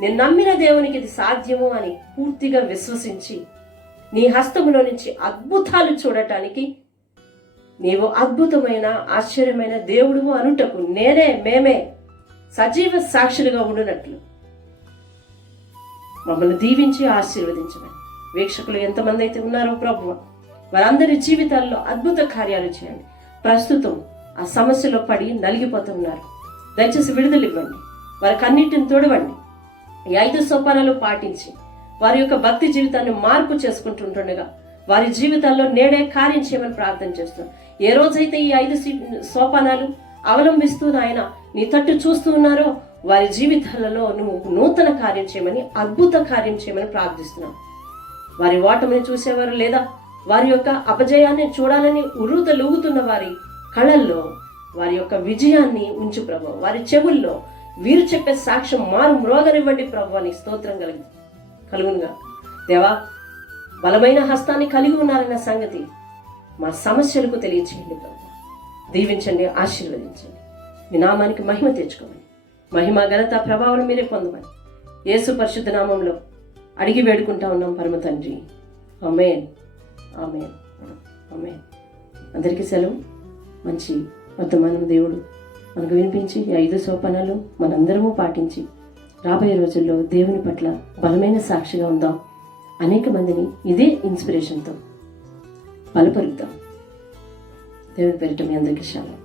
నేను నమ్మిన దేవునికి ఇది సాధ్యము అని పూర్తిగా విశ్వసించి నీ హస్తములో నుంచి అద్భుతాలు చూడటానికి, నీవు అద్భుతమైన ఆశ్చర్యమైన దేవుడు అనుటకు మేమే సజీవ సాక్షులుగా ఉండునట్లు మమ్మల్ని దీవించి ఆశీర్వదించమని. వీక్షకులు ఎంతమంది అయితే ఉన్నారో ప్రభువా, వారందరి జీవితాల్లో అద్భుత కార్యాలు చేయండి. ప్రస్తుతం ఆ సమస్యలో పడి నలిగిపోతున్నారు, దయచేసి విడుదల ఇవ్వండి. వారికి అన్నిటిని తోడవండి. ఈ 5 సోపానాలు పాటించి వారి యొక్క భక్తి జీవితాన్ని మార్పు చేసుకుంటుండగా వారి జీవితాల్లో నేడే కార్యం చేయమని ప్రార్థన చేస్తున్నాం. ఏ రోజైతే ఈ 5 సోపానాలు అవలంబిస్తూ నాయన నీ తట్టు చూస్తూ ఉన్నారో వారి జీవితాలలో నువ్వు నూతన కార్యం చేయమని, అద్భుత కార్యం చేయమని ప్రార్థిస్తున్నాం. వారి ఓటమిని చూసేవారు లేదా వారి యొక్క అపజయాన్ని చూడాలని ఉర్రూతలూగుతున్న వారి కళల్లో వారి యొక్క విజయాన్ని ఉంచు ప్రభు. వారి చెవుల్లో వీరు చెప్పే సాక్ష్యం మారు మ్రోగనివ్వండి ప్రభు అని స్తోత్రం కలుగునుగా. దేవా, బలమైన హస్తాన్ని కలిగి ఉన్నారన్న సంగతి మా సమస్యలకు తెలియచేయండి ప్రభు. దీవించండి, ఆశీర్వదించండి. మీ నామానికి మహిమ తెచ్చుకోమని, మహిమ ఘనత ప్రభావం మీరే పొందమని యేసు పరిశుద్ధ నామంలో అడిగి వేడుకుంటా ఉన్నాం పరమ తండ్రి. ఆమేన్, ఆమేన్, ఆమేన్. అందరికీ సెలవు. మంచి వర్తమానం దేవుడు మనకు వినిపించి ఈ 5 సోపానాలు మనందరము పాటించి రాబోయే రోజుల్లో దేవుని పట్ల బలమైన సాక్షిగా ఉందాం. అనేక మందిని ఇదే ఇన్స్పిరేషన్తో బలపరుద్దాం. దేవుని పేరిట మీ అందరికీ శాలం.